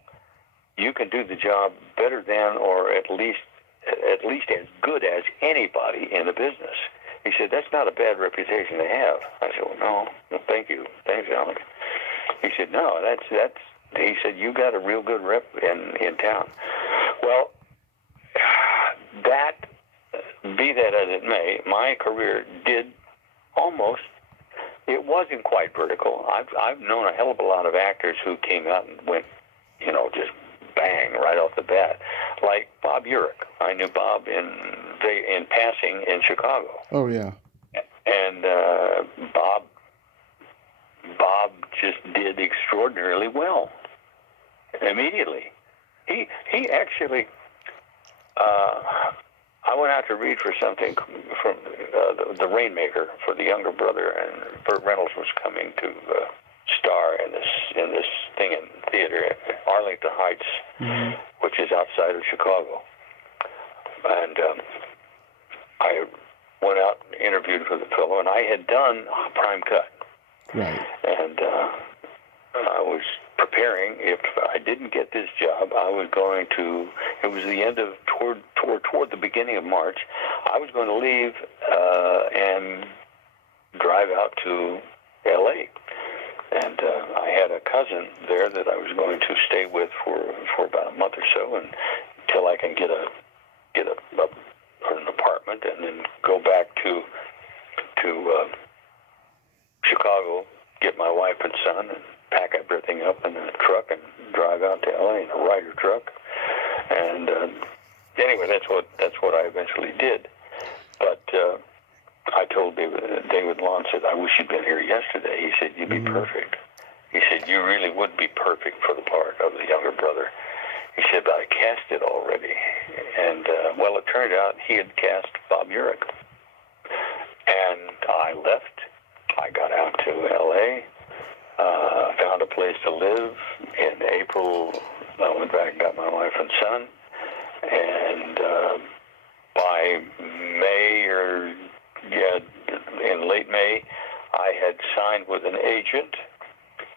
you can do the job better than, or at least as good as anybody in the business. He said, that's not a bad reputation to have. I said, well, no, thank you. Thanks, Alex. He said, no, that's. He said, you got a real good rep in town. Well, that, be that as it may, my career did almost, it wasn't quite vertical. I've known a hell of a lot of actors who came out and went, just bang right off the bat, like Bob Urich. I knew Bob in passing in Chicago. Oh yeah. And Bob just did extraordinarily well immediately. He actually. I went out to read for something from the Rainmaker for the younger brother, and Burt Reynolds was coming to star in this thing in theater at Arlington Heights, mm-hmm. which is outside of Chicago. And I went out and interviewed for the fellow, and I had done Prime Cut. Right. And I was preparing. If I didn't get this job, I was going to. It was the end of toward the beginning of March. I was going to leave and drive out to L.A. And I had a cousin there that I was going to stay with for about a month or so, and until I can get an apartment, and then go back to Chicago, get my wife and son, and pack everything up in a truck and drive out to LA in a Ryder truck. And anyway, that's what I eventually did. But I told David Lawn, said, I wish you'd been here yesterday. He said, you'd be mm-hmm. perfect. He said, you really would be perfect for the part of the younger brother. He said, but I cast it already. And well, it turned out he had cast Bob Urich. And I left. I got out to L.A., found a place to live. In April, I went back and got my wife and son. And by May in late May, I had signed with an agent.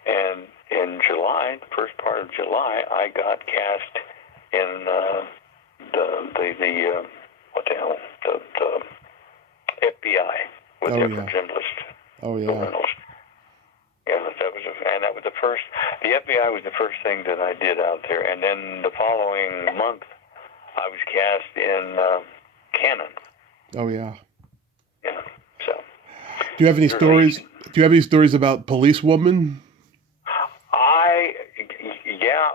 And in July, the first part of July, I got cast in the FBI with the upper gym list. Oh yeah. Yeah, that was the first. The FBI was the first thing that I did out there, and then the following month, I was cast in Cannon. Oh yeah. Yeah. So. Do you have any stories? Do you have any stories about policewoman?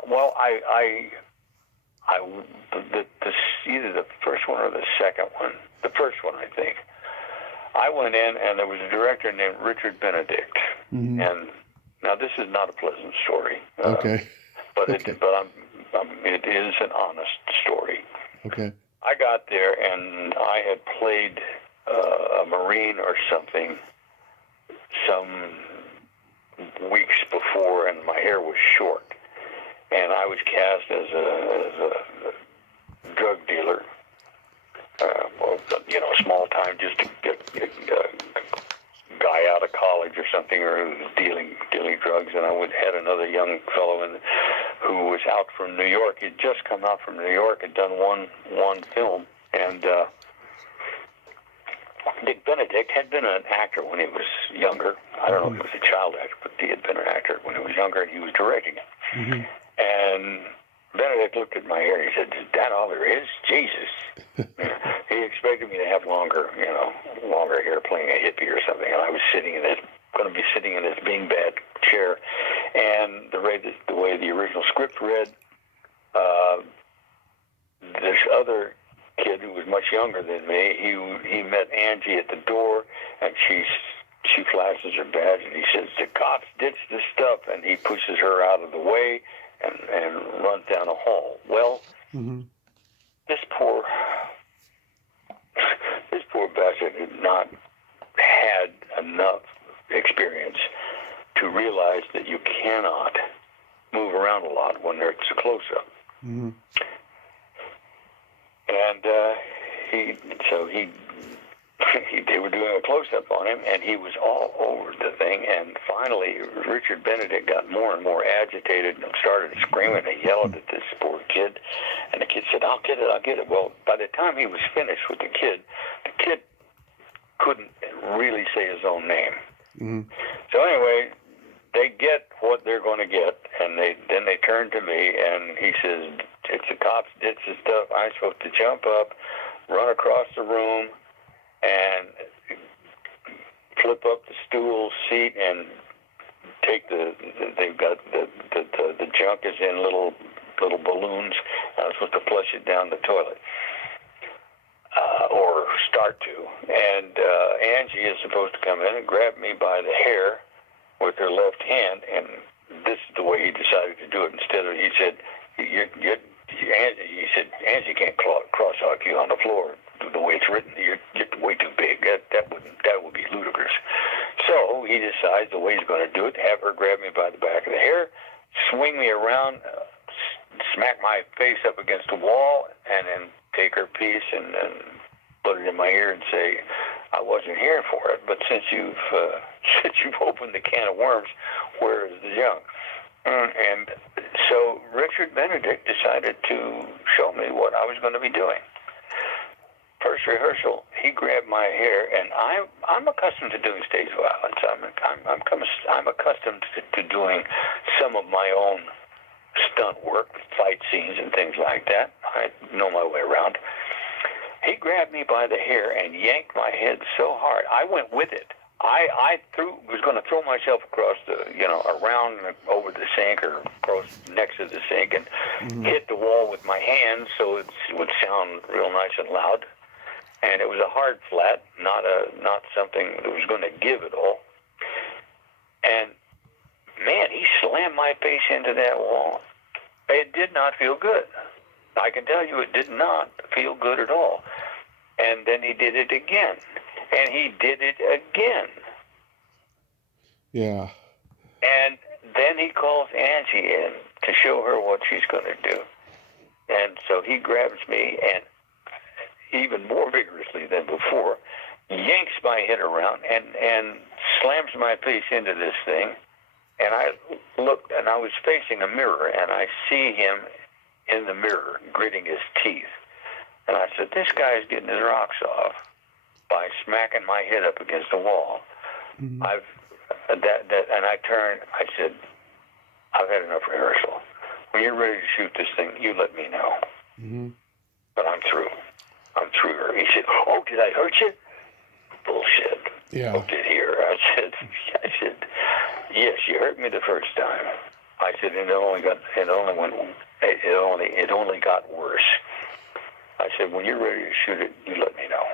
Well, either the first one or the second one. The first one, I think. I went in, and there was a director named Richard Benedict. Mm-hmm. And now this is not a pleasant story. Okay. But it is an honest story. Okay. I got there, and I had played a Marine or something some weeks before, and my hair was short. And I was cast as a drug dealer. Small time, just to get a guy out of college or something, or who was dealing drugs. And I had another young fellow who was out from New York. He'd just come out from New York, had done one film, and Dick Benedict had been an actor when he was younger. I don't know if he was a child actor, but he had been an actor when he was younger, and he was directing it. Mm-hmm. And Benedict looked at my hair and he said, "Is that all there is? Jesus." He expected me to have longer hair, playing a hippie or something. And I was going to be sitting in this beanbag chair. And the way the original script read, this other kid who was much younger than me, he met Angie at the door, and she flashes her badge, and he says, "The cops ditched the stuff," and he pushes her out of the way and runs down a hall. Well, mm-hmm. this poor bastard had not had enough experience to realize that you cannot move around a lot when there's a close-up. Mm-hmm. And they were doing a close-up on him, and he was all over the thing. And finally, Richard Benedict got more and more agitated and started screaming and yelling at this poor kid. And the kid said, I'll get it. Well, by the time he was finished with the kid couldn't really say his own name. Mm-hmm. So anyway, they get what they're going to get, and then they turn to me, and he says, "It's the cops did some stuff. I'm supposed to jump up, run across the room, and flip up the stool seat, and take they've got the junk is in little balloons. I'm supposed to flush it down the toilet, or start to. And Angie is supposed to come in and grab me by the hair with her left hand, and this is the way he decided to do it. Instead of, he said, Angie can't cross-hog you on the floor the way it's written. You're way too big. That would be ludicrous. So he decides the way he's going to do it, have her grab me by the back of the hair, swing me around, smack my face up against the wall, and then take her piece and put it in my ear and say, "I wasn't here for it, but since you've opened the can of worms, where is the junk?" And so Richard Benedict decided to show me what I was going to be doing. First rehearsal, he grabbed my hair, and I'm accustomed to doing stage violence. I'm accustomed to doing some of my own stunt work, fight scenes and things like that. I know my way around. He grabbed me by the hair and yanked my head so hard, I went with it. I was going to throw myself across around over the sink or across next to the sink and hit the wall with my hands so it would sound real nice and loud. And it was a hard flat, not something that was going to give it all. And man, he slammed my face into that wall. It did not feel good. I can tell you, it did not feel good at all. And then he did it again. And he did it again. Yeah. And then he calls Angie in to show her what she's going to do. And so he grabs me and even more vigorously than before, yanks my head around and slams my face into this thing. And I looked, and I was facing a mirror, and I see him in the mirror gritting his teeth. And I said, "This guy's getting his rocks off by smacking my head up against the wall." Mm-hmm. And I turned. I said, "I've had enough rehearsal. When you're ready to shoot this thing, you let me know." Mm-hmm. But I'm through. I'm through her. He said, "Oh, did I hurt you?" Bullshit. Yeah. Oh, did here? I said, "Yes, you hurt me the first time." I said, "It only got worse." I said, "When you're ready to shoot it, you let me know."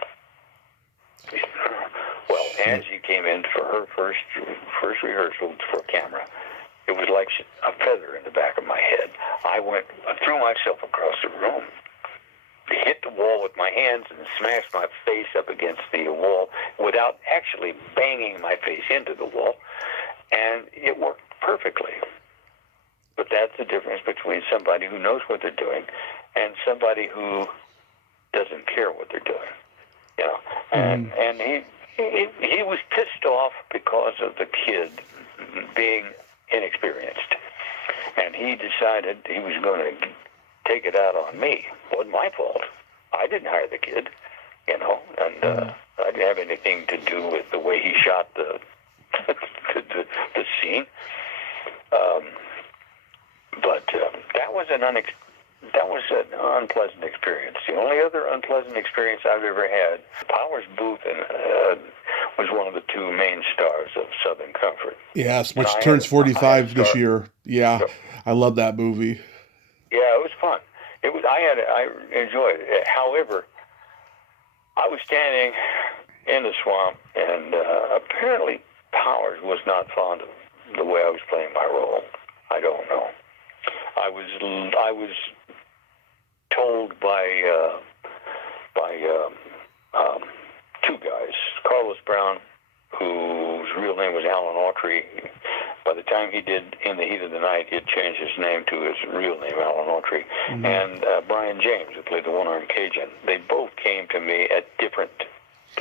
Well, Angie came in for her first rehearsal for camera. It was like a feather in the back of my head. I threw myself across the room, hit the wall with my hands, and smashed my face up against the wall without actually banging my face into the wall. And it worked perfectly. But that's the difference between somebody who knows what they're doing and somebody who doesn't care what they're doing. You know, and he was pissed off because of the kid being inexperienced, and he decided he was going to take it out on me. It wasn't my fault. I didn't hire the kid, and I didn't have anything to do with the way he shot the scene. But that was an unpleasant experience. The only other unpleasant experience I've ever had, Powers Booth was one of the two main stars of Southern Comfort. Yes, which turns 45 this year. Yeah, I love that movie. Yeah, it was fun. I enjoyed it. However, I was standing in the swamp, and apparently Powers was not fond of the way I was playing my role. I don't know. I was told by two guys, Carlos Brown, whose real name was Alan Autry. By the time he did In the Heat of the Night, he had changed his name to his real name, Alan Autry. Mm-hmm. And Brian James, who played the one-armed Cajun. They both came to me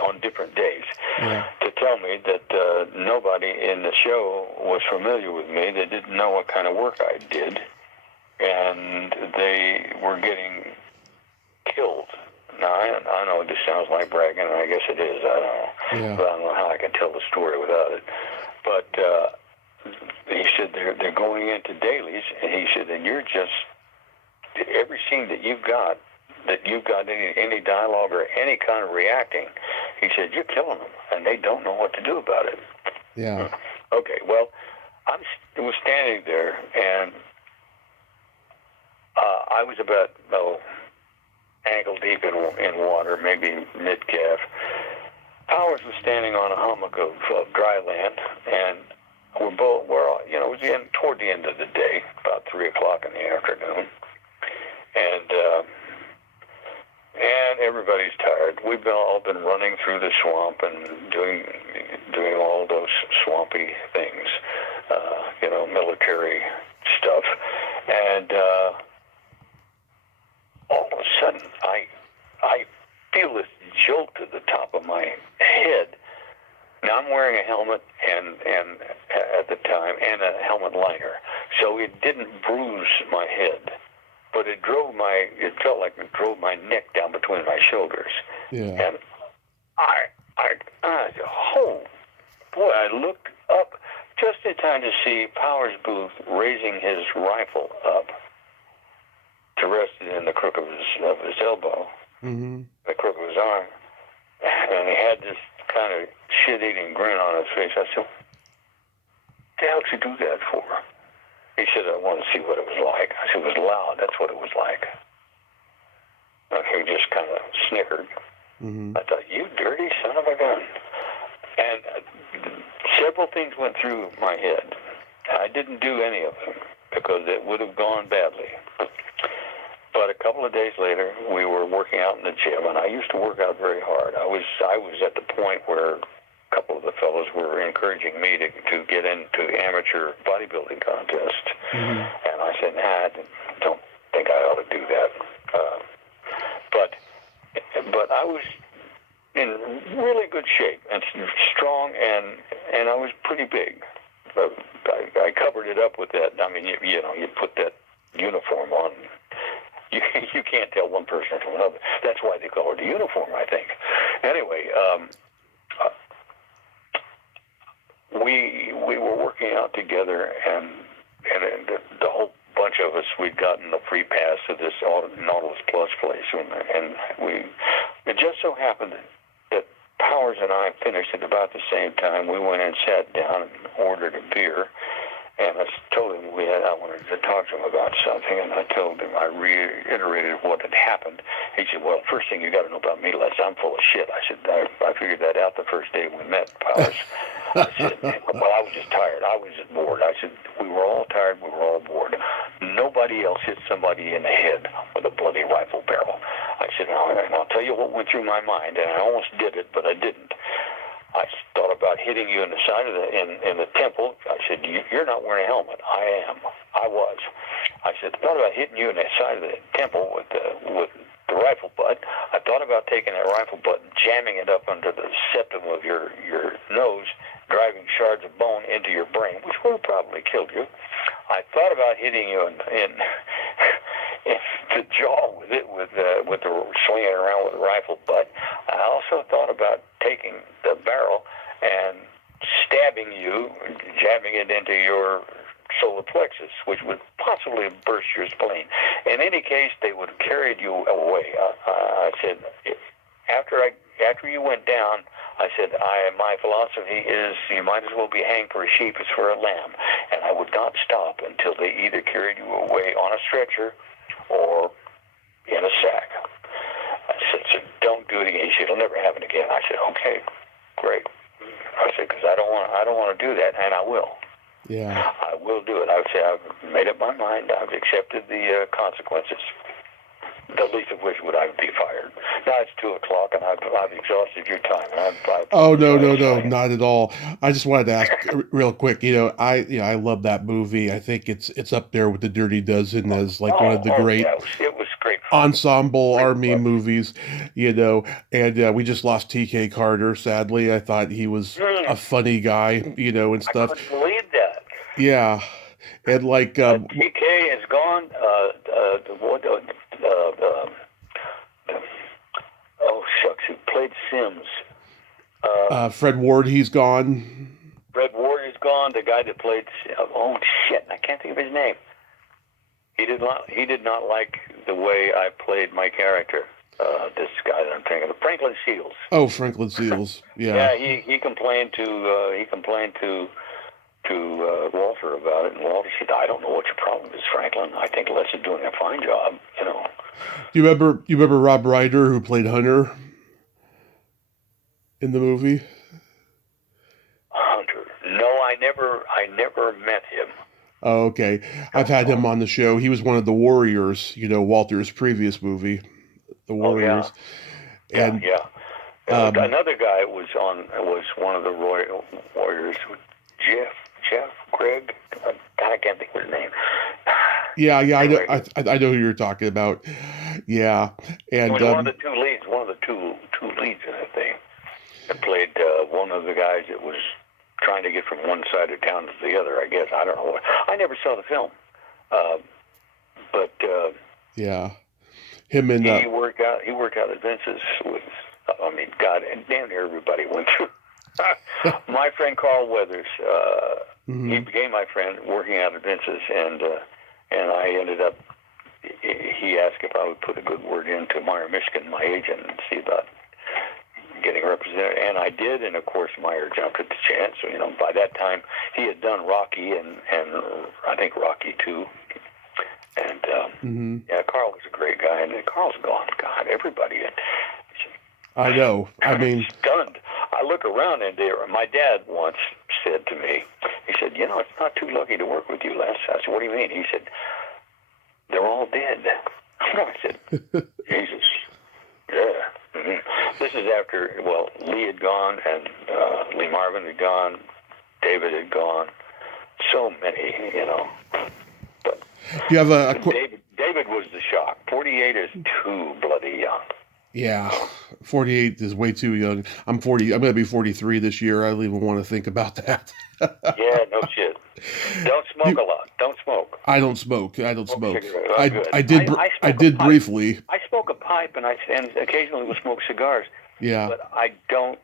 on different days to tell me that nobody in the show was familiar with me. They didn't know what kind of work I did, and they were getting killed. Now, I know this sounds like bragging, and I guess it is. I don't know. Yeah. But I don't know how I can tell the story without it. But he said they're going into dailies, and he said, and you're just, every scene that you've got any dialogue or any kind of reacting, he said, you're killing them, and they don't know what to do about it. Yeah. Okay, well, I was standing there, and I was about, ankle deep in water, maybe mid-calf. Powers was standing on a hummock of dry land, and we're it was toward the end of the day, about 3 o'clock in the afternoon, and everybody's tired. We've all been running through the swamp and doing all those swampy things, military stuff, and all of a sudden I feel this jolt to the top of my head. Now I'm wearing a helmet and at the time and a helmet liner, so it didn't bruise my head, but it felt like it drove my neck down between my shoulders. Yeah. And oh boy, I looked up just in time to see Powers Booth raising his rifle up to rest it in the crook of his elbow, the crook of his arm, and he had this kind of shit-eating grin on his face. I said, what the hell did you do that for? He said, I wanted to see what it was like. I said, it was loud. That's what it was like. And he just kind of snickered. I thought, you dirty son of a gun. And several things went through my head. I didn't do any of them because it would have gone badly. But a couple of days later, we were working out in the gym, and I used to work out very hard. I was at the point where a couple of the fellows were encouraging me to get into amateur bodybuilding contests. And I said, I don't think I ought to do that. But I was in really good shape and strong, and I was pretty big. I covered it up with that. I mean, you put that uniform on. You can't tell one person from another. That's why they call it a uniform, I think. Anyway, we were working out together, and the whole bunch of us, we'd gotten the free pass to this Nautilus Plus place, and it just so happened that Powers and I finished at about the same time. We went and sat down and ordered a beer. And I told him I wanted to talk to him about something, and I told him, I reiterated what had happened. He said, well, first thing you got to know about me, Les, I'm full of shit. I said, I figured that out the first day we met, Powers. I said, well, I was just tired. I was just bored. I said, we were all tired. We were all bored. Nobody else hit somebody in the head with a bloody rifle barrel. I said, and I'll tell you what went through my mind, and I almost did it, but I didn't. I thought about hitting you in the side of in the temple. I said, you're not wearing a helmet. I am. I was. I said, I thought about hitting you in the side of the temple with the rifle butt. I thought about taking that rifle butt and jamming it up under the septum of your nose, driving shards of bone into your brain, which would have probably killed you. I thought about hitting you in the jaw with it, with the swinging around with the rifle butt. I also thought about taking the barrel and stabbing you, jabbing it into your solar plexus, which would possibly burst your spleen. In any case, they would have carried you away. I said, after you went down, I said, my philosophy is you might as well be hanged for a sheep as for a lamb, and I would not stop until they either carried you away on a stretcher or in a sack. I said, so don't do it again. He said, it'll never happen again. I said, okay, great. I said, because I don't want to do that, and I will. Yeah. I will do it. I would say I've made up my mind. I've accepted the consequences. The least of which would I be fired. Now it's 2 o'clock, and I've exhausted your time. No, not at all. I just wanted to ask real quick. I love that movie. I think it's up there with The Dirty Dozen as like one of the great it was great fun. ensemble army movies. And we just lost T.K. Carter. Sadly, I thought he was a funny guy. And stuff. I couldn't believe that. Yeah, and like TK is gone. played Sims. Fred Ward, he's gone. Fred Ward is gone. The guy that played, oh shit, I can't think of his name. He did not like the way I played my character. This guy that I'm thinking of, Franklin Seals. Oh, Franklin Seals. Yeah. Yeah, he complained to Walter about it, and Walter said, "I don't know what your problem is, Franklin. I think Les is doing a fine job." You know. Do you remember Rob Ryder, who played Hunter in the movie? Hunter? No, I never met him. Oh, okay. I've had him on the show. He was one of the Warriors. You know, Walter's previous movie, The Warriors. Oh, yeah. And yeah. Another guy was one of the Warriors. Greg. God, I can't think of his name. Yeah, Anyway, I know who you're talking about. Yeah, and he was one of the two leads in that thing. That played one of the guys that was trying to get from one side of town to the other. I guess I don't know. I never saw the film, but yeah, him and he worked out adventures with. I mean, God, and damn near everybody went through. My friend Carl Weathers, he became my friend working out at Vince's, and I ended up. He asked if I would put a good word into Meyer Michigan, my agent, and see about getting represented, and I did. And of course, Meyer jumped at the chance. So, you know, by that time, he had done Rocky and I think Rocky 2. And yeah, Carl was a great guy, and Carl's gone. God, everybody. I know. I mean, stunned. I look around and my dad once said to me, he said, "You know, it's not too lucky to work with you, Les." I said, "What do you mean?" He said, "They're all dead." I said, "Jesus, yeah." Mm-hmm. This is after, well, Lee had gone, and Lee Marvin had gone, David had gone, so many, you know. But do you have David was the shock. 48 is too bloody young. Yeah, 48 is way too young. I'm 40. I'm going to be 43 this year. I don't even want to think about that. Yeah, no shit. Don't smoke a lot. Don't smoke. I don't smoke. I don't smoke. Good. I did briefly. I smoke a pipe, and occasionally will smoke cigars. Yeah. But I don't.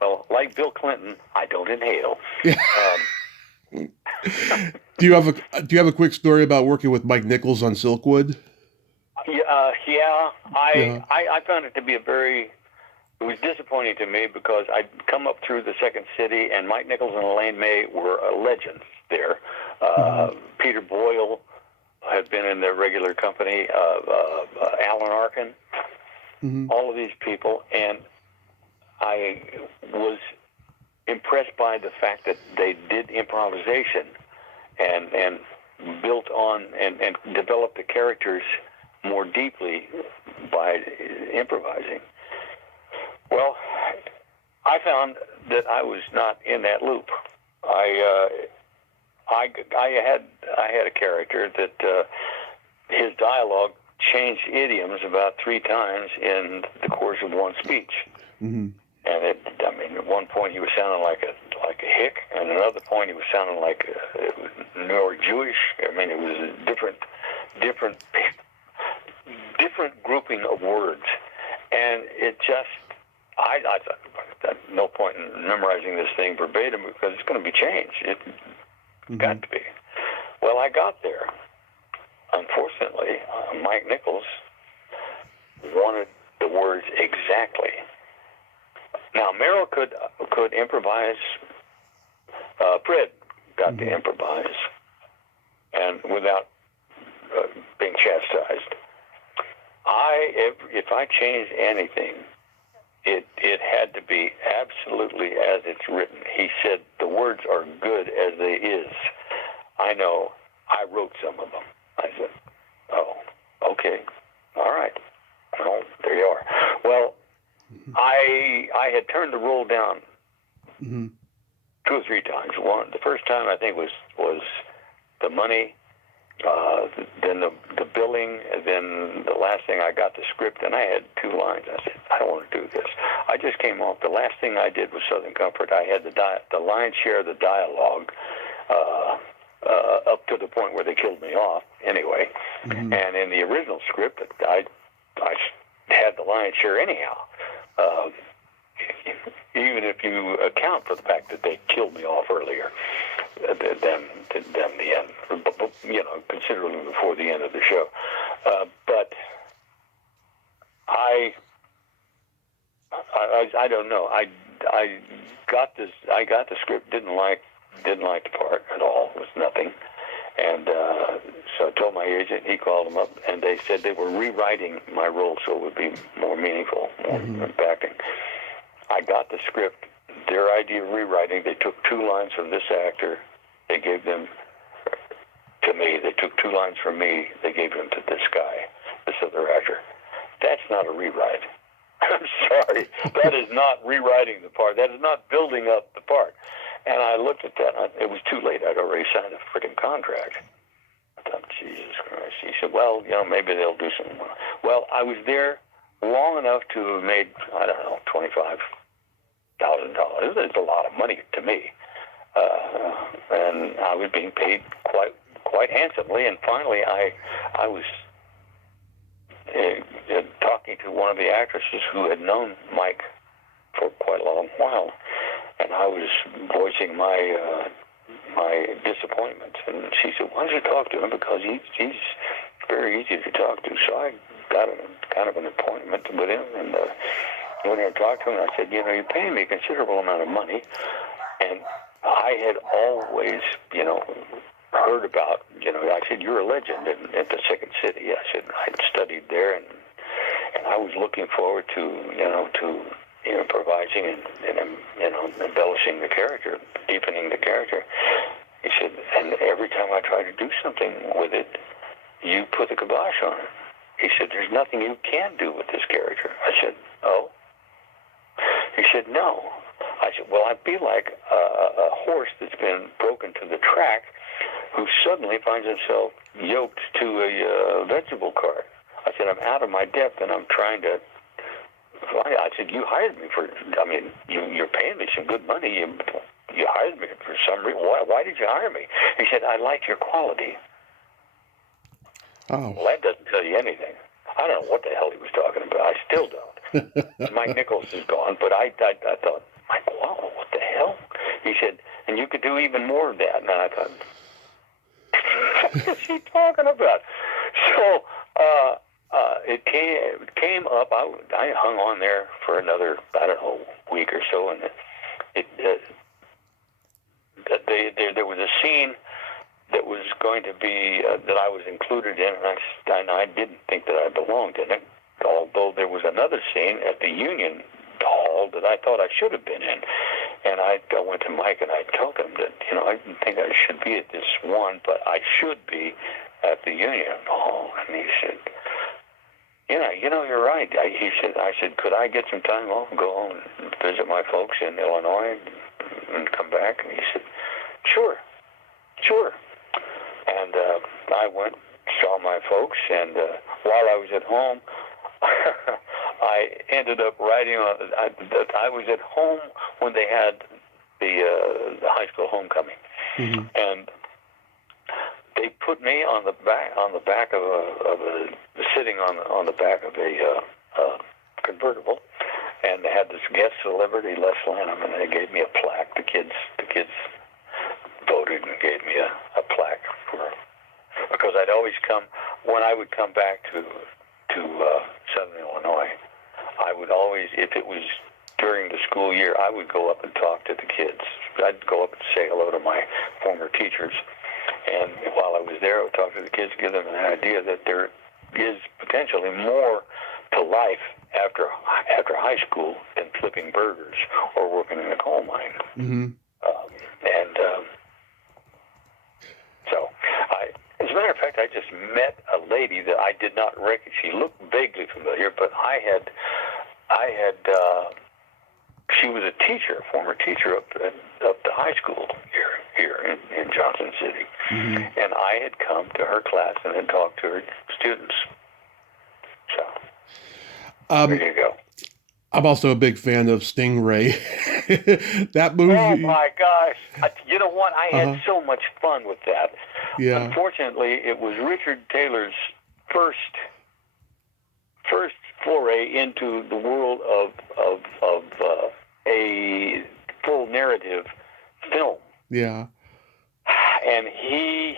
Well, like Bill Clinton, I don't inhale. Do you have a quick story about working with Mike Nichols on Silkwood? Yeah. I found it to be it was disappointing to me because I'd come up through the Second City, and Mike Nichols and Elaine May were legends there. Peter Boyle had been in their regular company, Alan Arkin, all of these people, and I was impressed by the fact that they did improvisation and built on and developed the characters more deeply by improvising. Well, I found that I was not in that loop. I had a character that his dialogue changed idioms about 3 times in the course of one speech. Mm-hmm. And at one point he was sounding like a hick, and another point he was sounding like New York Jewish. I mean, it was a different grouping of words, and it just I thought no point in memorizing this thing verbatim because it's going to be changed. It got to be. Well, I got there. Unfortunately, Mike Nichols wanted the words exactly. Now, Merrill could improvise. Fred got to improvise, and without being chastised. If I changed anything, it had to be absolutely as it's written. He said the words are good as they is. I know. I wrote some of them. I said, "Oh, okay, all right. Well, there you are." Well, I had turned the role down 2 or 3 times. The first time I think was the money, then the billing, and then the last thing I got the script, and I had 2 lines. I said, "I don't want to do this." I just came off. The last thing I did was Southern Comfort. I had the lion's share of the dialogue up to the point where they killed me off. Anyway, and in the original script, I had had the lion's share anyhow. Uh, Even if you account for the fact that they killed me off earlier than the end, considerably before the end of the show. But I don't know. I got this. I got the script. Didn't like the part at all. It was nothing. And so I told my agent. He called them up, and they said they were rewriting my role so it would be more meaningful, more impacting. I got the script, their idea of rewriting. They took 2 lines from this actor. They gave them to me. They took 2 lines from me. They gave them to this guy, this other actor. That's not a rewrite. I'm sorry. That is not rewriting the part. That is not building up the part. And I looked at that. And it was too late. I'd already signed a freaking contract. I thought, Jesus Christ. He said, well, maybe they'll do something. Well, I was there long enough to have made, I don't know, $25,000. It's a lot of money to me, and I was being paid quite handsomely. And finally, I was talking to one of the actresses who had known Mike for quite a long while, and I was voicing my disappointment. And she said, "Why don't you talk to him? Because he's very easy to talk to." So I got kind of an appointment with him, and went there and talked to him. And I said, "You're paying me a considerable amount of money," and I had always, heard about, I said, "You're a legend at the Second City." I said, I'd studied there, and I was looking forward to improvising and embellishing the character, deepening the character. He said, "And every time I try to do something with it, you put the kibosh on it." He said, "There's nothing you can do with this character." I said, "Oh?" He said, "No." I said, "Well, I'd be like a horse that's been broken to the track who suddenly finds himself yoked to a vegetable cart." I said, "I'm out of my depth, and I'm trying to find." I said, "You hired me you're paying me some good money. You hired me for some reason. Why did you hire me?" He said, "I like your quality." Oh. Well, that doesn't tell you anything. I don't know what the hell he was talking about. I still don't. Mike Nichols is gone, but I thought, Mike, wow, what the hell? He said, "And you could do even more of that." And I thought, what is he talking about? So it came up. I hung on there for another, I don't know, week or so, and there was a scene that was going to be that I was included in, and I didn't think that I belonged in it. Although there was another scene at the Union Hall that I thought I should have been in, and I went to Mike and I told him that I didn't think I should be at this one, but I should be at the Union Hall. And he said, "You're right." I said, "Could I get some time off and go home and visit my folks in Illinois and come back?" And he said, Sure. And I went, saw my folks, and while I was at home, I ended up writing on. I was at home when they had the high school homecoming, and they put me on the back of a sitting on the back of a convertible, and they had this guest celebrity, Les Lannom, and they gave me a plaque. The kids voted and gave me a plaque because I'd always come when I would come back to Southern Illinois. I would always, if it was during the school year, I would go up and talk to the kids. I'd go up and say hello to my former teachers, and while I was there, I would talk to the kids, give them an idea that there is potentially more to life after high school than flipping burgers or working in a coal mine. Mm-hmm. So, as a matter of fact, I just met a lady that I did not recognize. She looked vaguely familiar, but she was a teacher, a former teacher up the high school here in Johnson City. Mm-hmm. And I had come to her class and had talked to her students. So, there you go. I'm also a big fan of Stingray. That movie. Oh my gosh! You know what? I had so much fun with that. Yeah. Unfortunately, it was Richard Taylor's first foray into the world of a full narrative film. Yeah. And he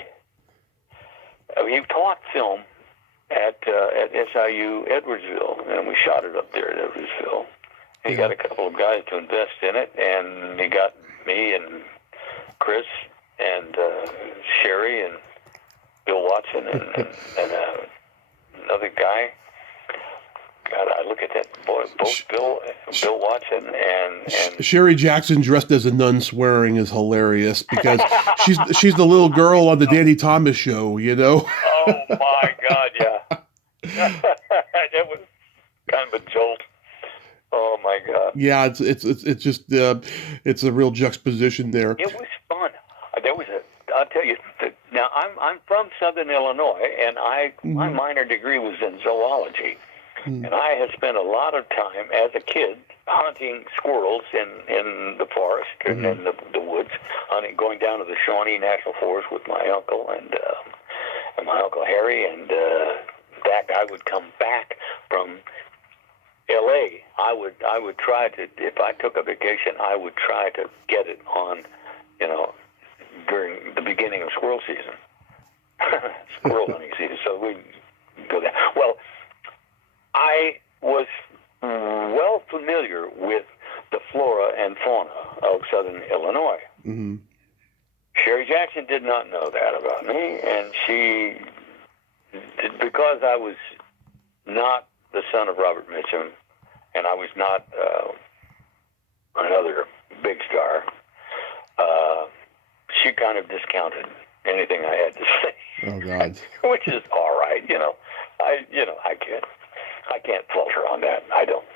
taught film at SIU Edwardsville, and we shot it up there at Edwardsville. And he got a couple of guys to invest in it, and he got me and Chris and Sherry and Bill Watson and another guy. God, I look at that boy, both Bill Watson and Sherry Jackson dressed as a nun swearing is hilarious because she's the little girl on the Danny Thomas show, you know. Oh my God, yeah. That was kind of a jolt. Oh my God. Yeah, it's just it's a real juxtaposition there. It was fun. I'll tell you. Now I'm from Southern Illinois, and my minor degree was in zoology. And I had spent a lot of time as a kid hunting squirrels in the forest and in the woods, going down to the Shawnee National Forest with my uncle and my Uncle Harry. And back, I would come back from L.A. I would try to, if I took a vacation, I would try to get it on, during the beginning of squirrel season, squirrel hunting season. So we'd go there. Well, I was well familiar with the flora and fauna of Southern Illinois. Mm-hmm. Sherry Jackson did not know that about me, and because I was not the son of Robert Mitchum, and I was not another big star, she kind of discounted anything I had to say. Oh God. Which is all right, I can't falter on that. I don't.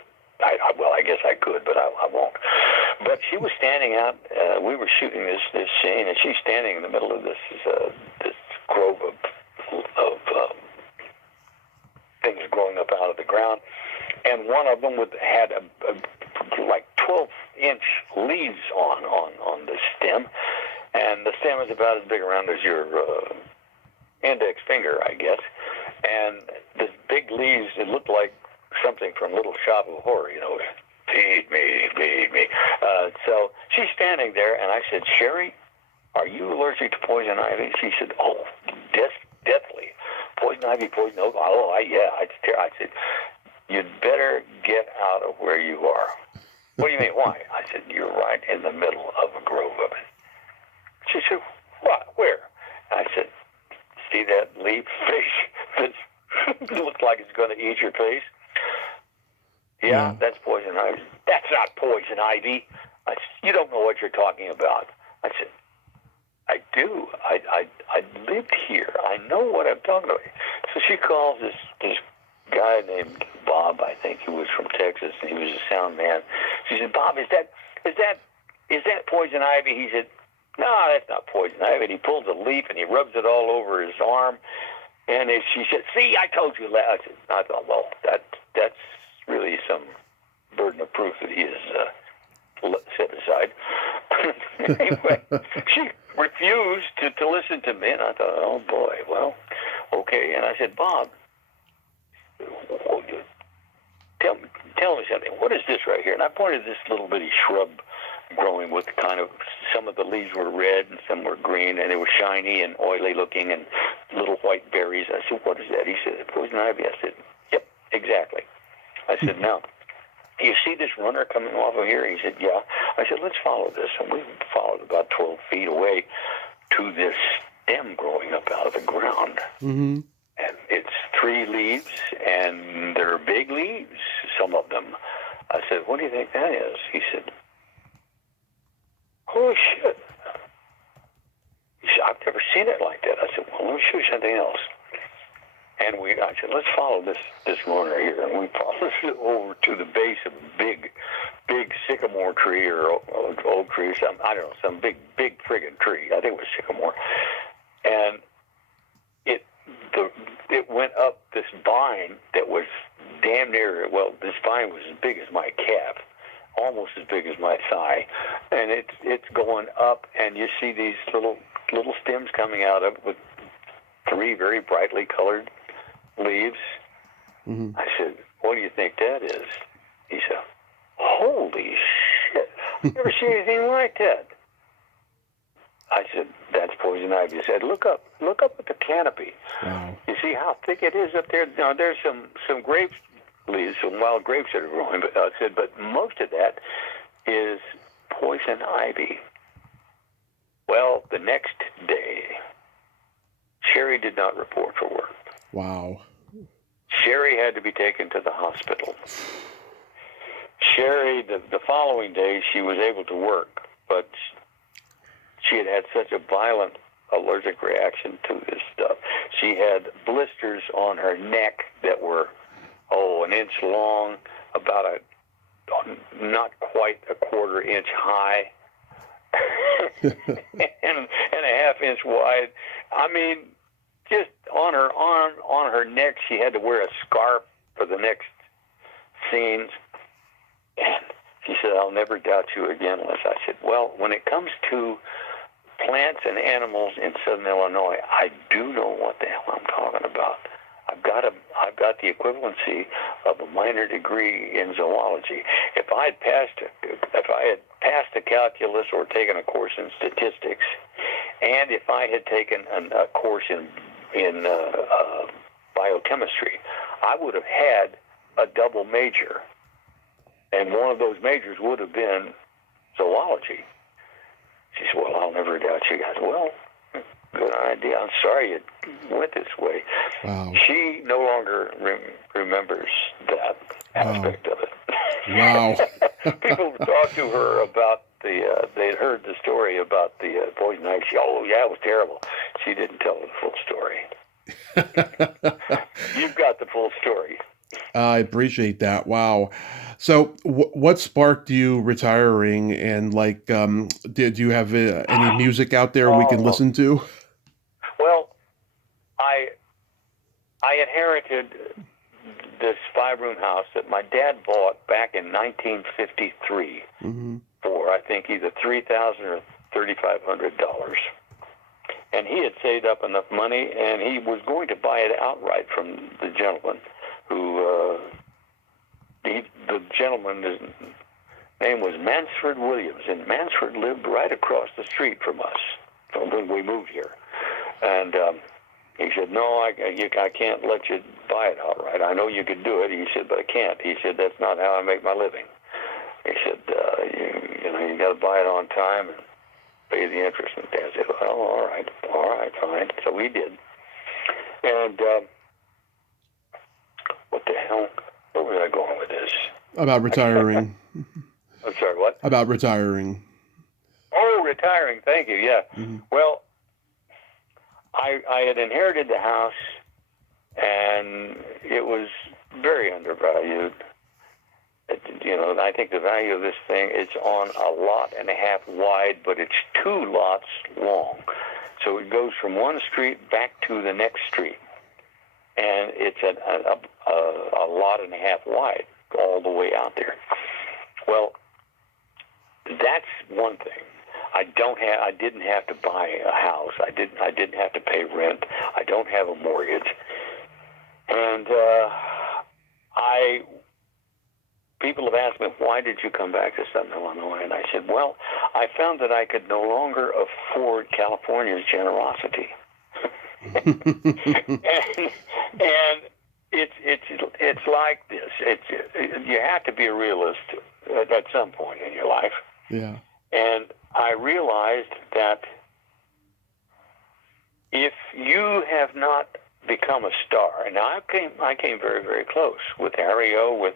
I guess I could, but I won't. But she was standing out. We were shooting this scene, and she's standing in the middle of this grove of things growing up out of the ground, and one of them had like 12-inch leaves on the stem, and the stem is about as big around as your index finger, I guess. And the big leaves, it looked like something from Little Shop of Horror, feed me, feed me. So she's standing there, and I said, Sherry, are you allergic to poison ivy? She said, oh, deathly. Poison ivy, poison oak. Oh, yeah. I said, you'd better get out of where you are. What do you mean, why? I said, you're right in the middle of a grove of it. She said, what, where? I said, see that leaf fish that looks like it's going to eat your face? Yeah, that's poison ivy. That's not poison ivy. I said, you don't know what you're talking about. I said, I do. I lived here. I know what I'm talking about. So she calls this guy named Bob, I think he was from Texas, and he was a sound man. She said, Bob, is that poison ivy? He said, no, that's not poison ivy. And he pulls a leaf and he rubs it all over his arm. And she said, see, I told you. I thought, well, that's really some burden of proof that he has set aside. Anyway, she refused to listen to me, and I thought, oh, boy, well, okay. And I said, Bob, tell me something. What is this right here? And I pointed this little bitty shrub growing with kind of, some of the leaves were red and some were green, and they were shiny and oily looking and little white berries. I said, what is that? He said, poison ivy. I said, yep, exactly. I said, now, you see this runner coming off of here? He said, yeah. I said, let's follow this. And we followed about 12 feet away to this stem growing up out of the ground. Mm-hmm. And it's 3 leaves, and they're big leaves, some of them. I said, what do you think that is? He said, oh, shit. He said, I've never seen it like that. I said, well, let me show you something else. And I said, let's follow this runner here. And we followed it over to the base of a big sycamore tree or oak tree, some big friggin' tree. I think it was sycamore. And it went up this vine that was damn near, well, this vine was as big as my calf, almost as big as my thigh. And it's going up, and you see these little stems coming out of it with 3 very brightly colored leaves. Mm-hmm. I said, what do you think that is? He said, holy shit, I've never seen anything like that. I said, that's poison ivy. He said, look up at the canopy. Wow. You see how thick it is up there? Now, there's some grape leaves, some wild grapes that are growing, but I said, but most of that is poison ivy. Well, the next day, Sherry did not report for work. Wow. Sherry had to be taken to the hospital. Sherry, the following day, she was able to work, but she had such a violent allergic reaction to this stuff. She had blisters on her neck that were, an inch long, about not quite a quarter inch high, and a half inch wide. I mean, just on her arm, on her neck, she had to wear a scarf for the next scenes. And she said, I'll never doubt you again, Les. I said, well, when it comes to plants and animals in Southern Illinois, I do know what the hell I'm talking about. I've got the equivalency of a minor degree in zoology. If I had passed a calculus or taken a course in statistics, and if I had taken a course in biochemistry, I would have had a double major, and one of those majors would have been zoology. She said, well, I'll never doubt you guys. Well, good idea. I'm sorry it went this way. Wow. She no longer remembers that aspect of it. Wow. People talked to her about they'd heard the story about the poison ivy. Oh, yeah, it was terrible. She didn't tell the full story. You've got the full story. I appreciate that. Wow. So what sparked you retiring, and did you have any music out there we can listen to? Well, I inherited this 5-room house that my dad bought back in 1953 for, I think, either $3,000 or $3,500. And he had saved up enough money, and he was going to buy it outright from the gentleman who, the gentleman's name was Mansford Williams, and Mansford lived right across the street from us when we moved here. And he said, no, I can't let you buy it outright. I know you could do it. He said, but I can't. He said, that's not how I make my living. He said, you got to buy it on time and pay the interest. And Dad said, well, all right, fine. So we did. And what the hell? Where was I going with this? About retiring. I'm sorry, what? About retiring. Oh, retiring. Thank you. Yeah. Mm-hmm. Well, I had inherited the house, and it was very undervalued. I think the value of this thing, it's on a lot and a half wide, but it's 2 lots long. So it goes from one street back to the next street. And it's a lot and a half wide all the way out there. Well, that's one thing. I didn't have to buy a house. I didn't have to pay rent. I don't have a mortgage. And people have asked me, why did you come back to Southern Illinois? And I said, well, I found that I could no longer afford California's generosity. and it's like this. You have to be a realist at some point in your life. Yeah. And I realized that if you have not become a star, and I came very, very close with Harry O, with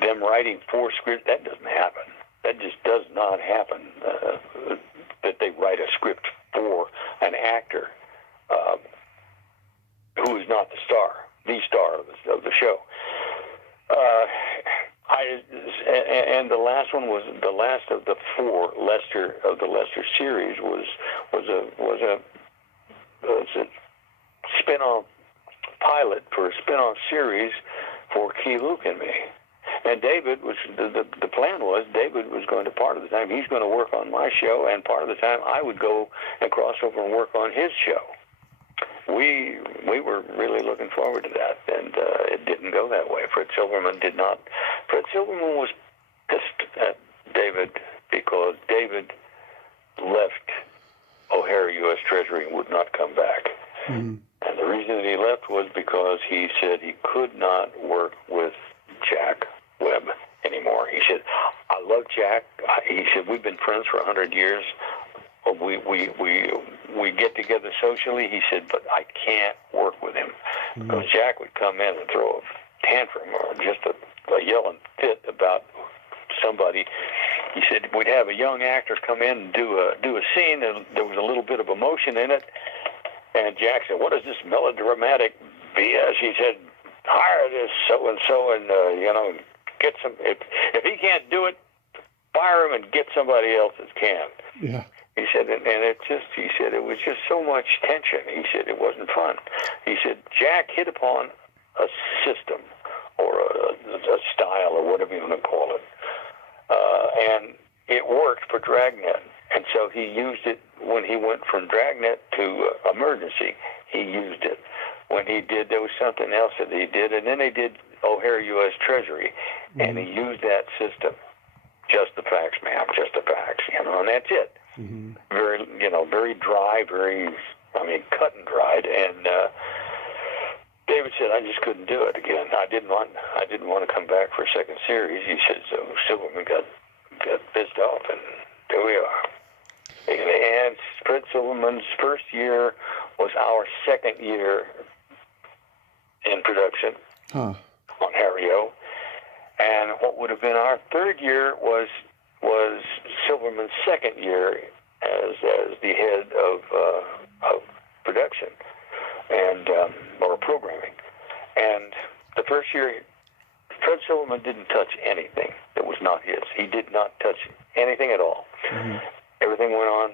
them writing 4 scripts. That doesn't happen. That just does not happen. That they write a script for an actor who is not the star of the show. And the last one was the last of the 4 Lester series was a spin-off pilot for a spin-off series for Key Luke and me. And David was the plan was David was going to, part of the time he's going to work on my show, and part of the time I would go and cross over and work on his show. we were really looking forward to that, and it didn't go that way. Fred Silverman did not. Fred Silverman was pissed at David because David left O'Hare U.S. Treasury and would not come back. Mm-hmm. And the reason that he left was because he said he could not work with Jack Webb anymore. He said, I love Jack. He said, we've been friends for 100 years. We get together socially. He said, but I can't work with him. Mm-hmm. Because Jack would come in and throw a tantrum or just a yelling fit about somebody. He said, we'd have a young actor come in and do a scene, and there was a little bit of emotion in it. And Jack said, what is this melodramatic BS? He said, hire this so-and-so and, get some, if he can't do it, fire him and get somebody else that can. Yeah. He said, and he said, it was just so much tension. He said, it wasn't fun. He said, Jack hit upon a system or a style or whatever you want to call it. And it worked for Dragnet. And so he used it when he went from Dragnet to Emergency. He used it. When he did, there was something else that he did. And then they did O'Hare U.S. Treasury. Mm-hmm. And he used that system. Just the facts, ma'am, just the facts. And that's it. Mm-hmm. Very dry, cut and dried. And David said, I just couldn't do it again. I didn't want to come back for a second series. He said, so Silverman got pissed off, and there we are. And Fred Silverman's first year was our second year in production on Harry O. And what would have been our third year was Silverman's second year as the head of production and or programming. And the first year, Fred Silverman didn't touch anything that was not his. He did not touch anything at all. Mm-hmm. Everything went on,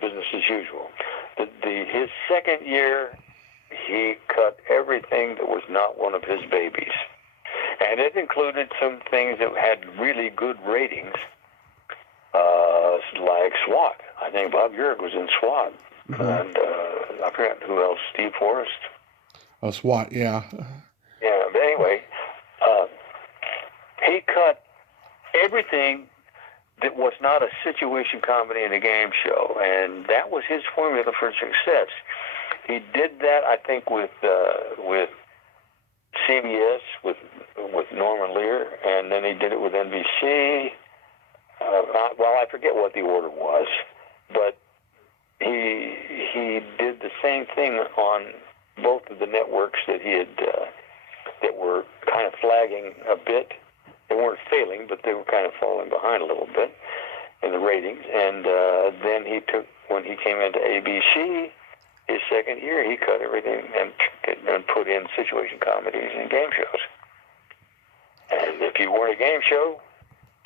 business as usual. His second year, he cut everything that was not one of his babies. And it included some things that had really good ratings, like SWAT. I think Bob Urich was in SWAT. Mm-hmm. And I forgot who else, Steve Forrest. Oh, SWAT, yeah. Yeah, but anyway, he cut everything that was not a situation comedy in a game show, and that was his formula for success. He did that, I think, with CBS, with Norman Lear, and then he did it with NBC. I forget what the order was, but he did the same thing on both of the networks that he had that were kind of flagging a bit. They weren't failing, but they were kind of falling behind a little bit in the ratings. And then when he came into ABC, his second year, he cut everything and put in situation comedies and game shows. And if you weren't a game show,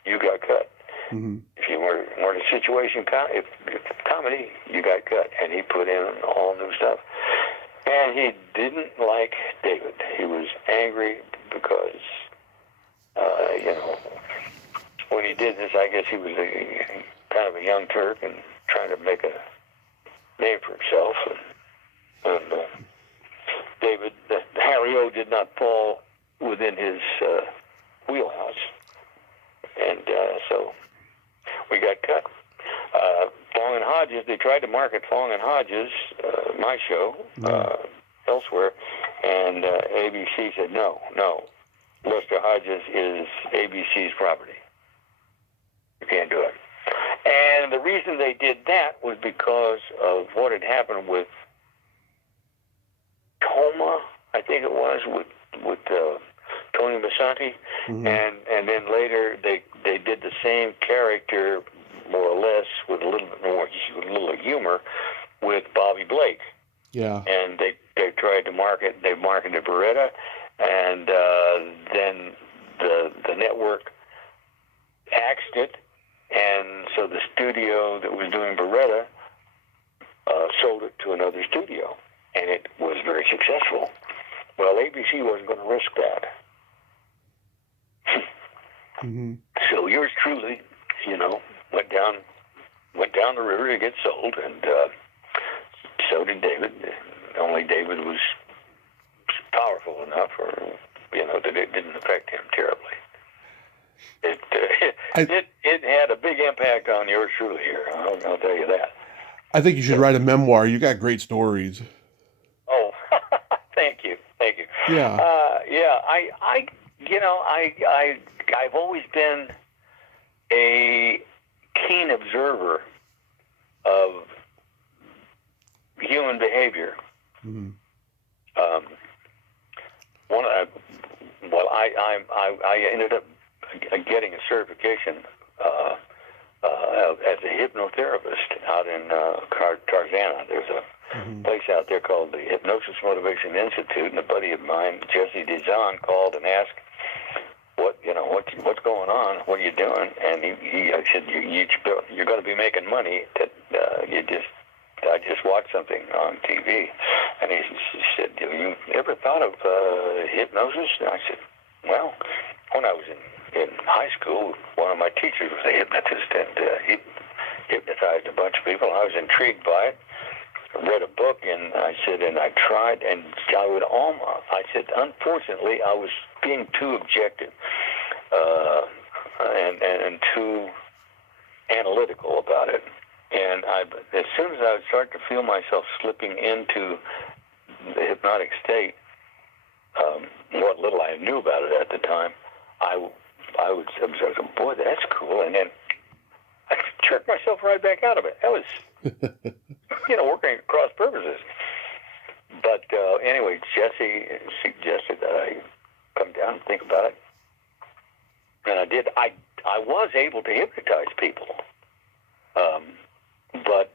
you got cut. Mm-hmm. If you weren't a situation comedy, you got cut. And he put in all new stuff. And he didn't like David. He was angry because, when he did this, I guess he was kind of a young Turk and trying to make a name for himself. And David, Harry O did not fall within his wheelhouse. And so we got cut. Fong and Hodges, they tried to market Fong and Hodges, my show, elsewhere, and ABC said, no, Lester Hodges is ABC's property. You can't do it. And the reason they did that was because of what had happened with Toma, I think it was, with Tony Basanti, mm-hmm. and then later they did the same character, more or less, with a little bit more, with a little humor, with Bobby Blake. Yeah. And they tried to marketed Beretta, and then the network axed it, and so the studio that was doing Beretta sold it to another studio, and it was very successful. Well, ABC wasn't going to risk that. Mm-hmm. So yours truly, went down the river to get sold, and so did David. Only David was powerful enough, or that it didn't affect him terribly. It had a big impact on yours truly here. I'll tell you that. I think you should write a memoir. You got great stories. Oh, thank you. Yeah. I've always been a keen observer of human behavior. Mm-hmm. I ended up getting a certification as a hypnotherapist out in Tarzana. There's a place out there called the Hypnosis Motivation Institute, and a buddy of mine, Jesse DeJohn, called and asked, what's going on? What are you doing? And I said, you're going to be making money. I just watched something on TV, and he said, have you ever thought of hypnosis? And I said, well, when I was in high school, one of my teachers was a hypnotist, and he hypnotized a bunch of people. I was intrigued by it. I read a book, and I tried, and I said, unfortunately, I was being too objective and too analytical about it. And as soon as I would start to feel myself slipping into the hypnotic state, what little I knew about it at the time, I would observe, boy, that's cool, and then I jerked myself right back out of it. That was, working at cross purposes. But anyway, Jesse suggested that I come down and think about it, and I did. I was able to hypnotize people, but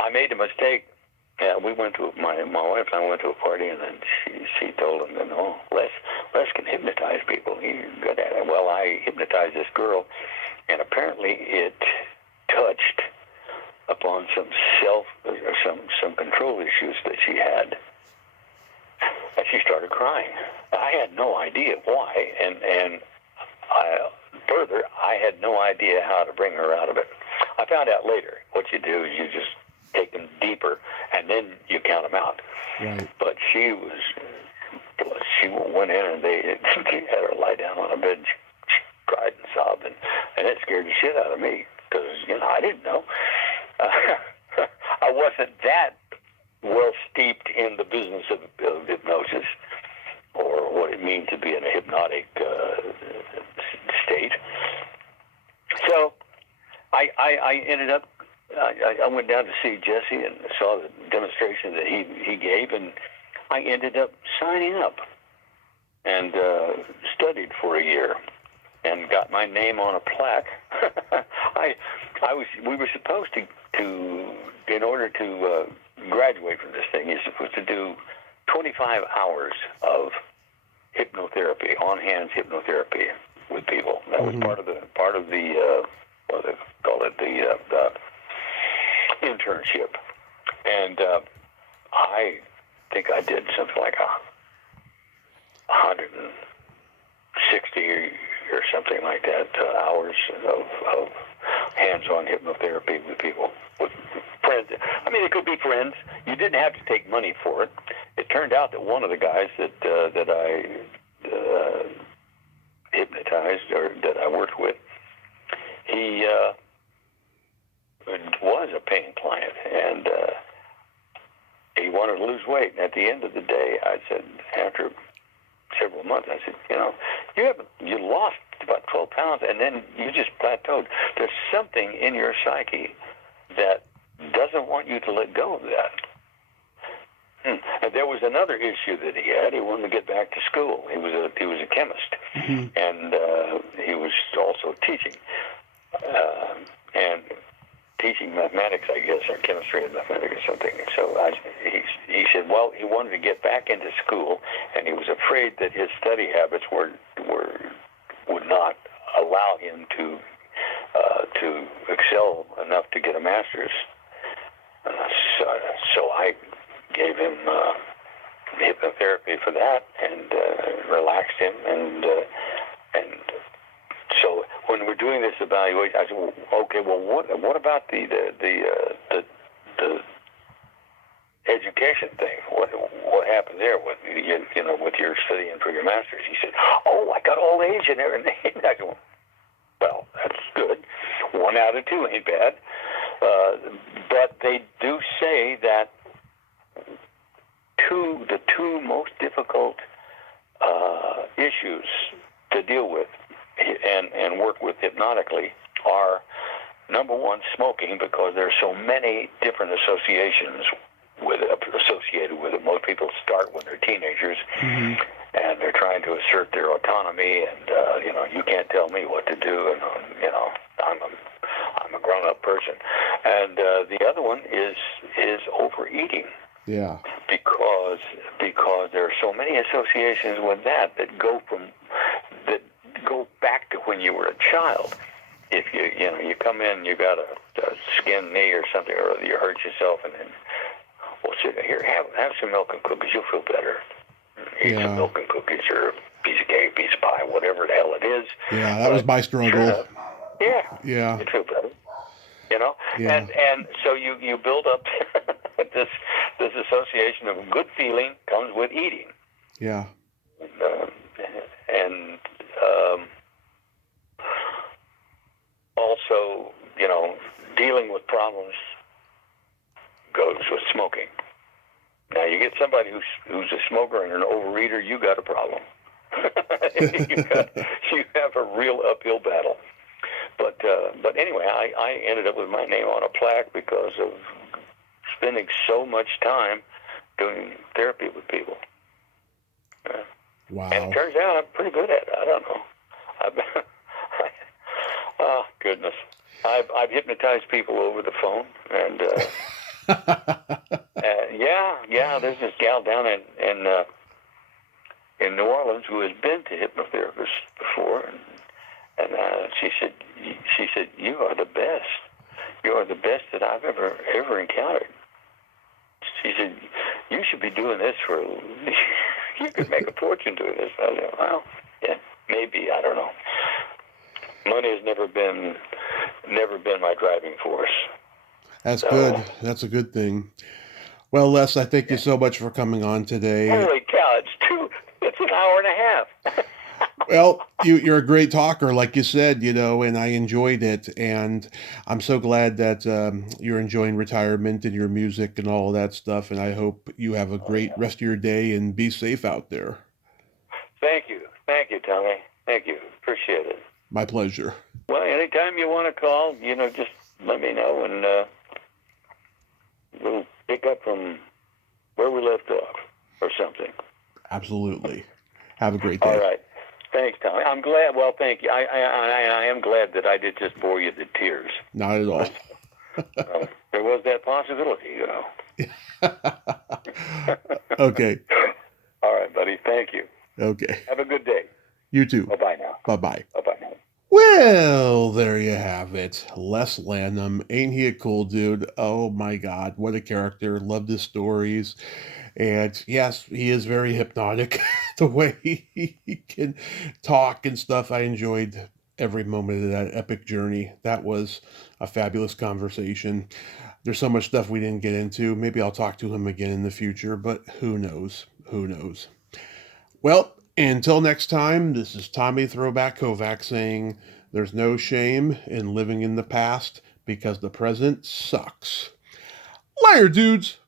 I made a mistake. Yeah, we went to my wife and I went to a party, and then she told him that, no, Les can hypnotize people. He's good at it. Well, I hypnotized this girl, and apparently it touched upon some control issues that she had, and she started crying. I had no idea why, and further, I had no idea how to bring her out of it. I found out later. What you do is you just take them deeper, and then you count them out. Right. But she went in, and they had her lie down on a bed. She cried and sobbed, and it scared the shit out of me, because I didn't know. I wasn't that well steeped in the business of hypnosis, or what it means to be in a hypnotic state. So I ended up, I went down to see Jesse and saw the demonstration that he gave, and I ended up signing up and studied for a year and got my name on a plaque. We were supposed to in order to graduate from this thing, you're supposed to do 25 hours of hypnotherapy, on-hands hypnotherapy with people. That was part of the what they call it, the internship. And I think I did something like 160 or something like that hours of hands-on hypnotherapy with people, with friends. I mean, it could be friends. You didn't have to take money for it. It turned out that one of the guys that I hypnotized, or that I worked with, he was a paying client, and he wanted to lose weight. And at the end of the day, I said, after several months, I said, you lost about 12 pounds, and then you just plateaued. There's something in your psyche that doesn't want you to let go of that. And there was another issue that he had. He wanted to get back to school. He was a chemist, and he was also teaching, and teaching mathematics, I guess, or chemistry and mathematics or something. So he said, well, he wanted to get back into school, and he was afraid that his study habits would not allow him to excel enough to get a master's. So I gave him hypnotherapy for that, and relaxed him, and so when we're doing this evaluation, I said, well, okay, well, what about the education thing. What happened there with with your studying for your master's? He said, "Oh, I got all A's and everything." I go, "Well, that's good. 1 out of 2 ain't bad." But they do say that the two most difficult issues to deal with and work with hypnotically are, number one, smoking, because there are so many different associations associated with it. Most people start when they're teenagers, and they're trying to assert their autonomy, and you can't tell me what to do, and I'm a grown-up person. And the other one is overeating. Yeah. Because there are so many associations with that go back to when you were a child. If you come in, you got a skinned knee or something, or you hurt yourself, and then, well, sit here, have some milk and cookies, you'll feel better. Eat some milk and cookies, or a piece of cake, piece of pie, whatever the hell it is. Yeah, that was my struggle. Yeah. You'd feel better. Yeah. And so you build up this association of good feeling comes with eating. Yeah. And also, dealing with problems goes with smoking. Now, you get somebody who's a smoker and an overeater, you got a problem. you have a real uphill battle. But anyway, I ended up with my name on a plaque because of spending so much time doing therapy with people. Wow. And it turns out I'm pretty good at it. I don't know. Oh, goodness. I've hypnotized people over the phone, and there's this gal down in New Orleans who has been to hypnotherapists before, and she said, "You are the best. You are the best that I've ever encountered." She said, "You should be doing this for. You could make a fortune doing this." I said, "Well, yeah, maybe. I don't know. Money has never been my driving force." That's good. That's a good thing. Well, Les, I thank you so much for coming on today. Holy cow! It's an hour and a half. Well, you're a great talker, like you said, and I enjoyed it. And I'm so glad that you're enjoying retirement and your music and all of that stuff. And I hope you have a great rest of your day and be safe out there. Thank you, Tommy. Thank you. Appreciate it. My pleasure. Well, anytime you want to call, just let me know, and we'll pick up from where we left off or something. Absolutely. Have a great day. All right. Thanks, Tommy. I'm glad. Well, thank you. I am glad that I did just bore you to tears. Not at all. There was that possibility, Okay. All right, buddy. Thank you. Okay. Have a good day. You too. Bye-bye now. Bye-bye. Bye-bye now. Well, there you have it. Les Lannom. Ain't he a cool dude? Oh my God, what a character. Loved his stories. And yes, he is very hypnotic. The way he can talk and stuff. I enjoyed every moment of that epic journey. That was a fabulous conversation. There's so much stuff we didn't get into. Maybe I'll talk to him again in the future, but who knows? Who knows? Well, until next time, this is Tommy Throwback Kovac saying there's no shame in living in the past because the present sucks. Liar, dudes!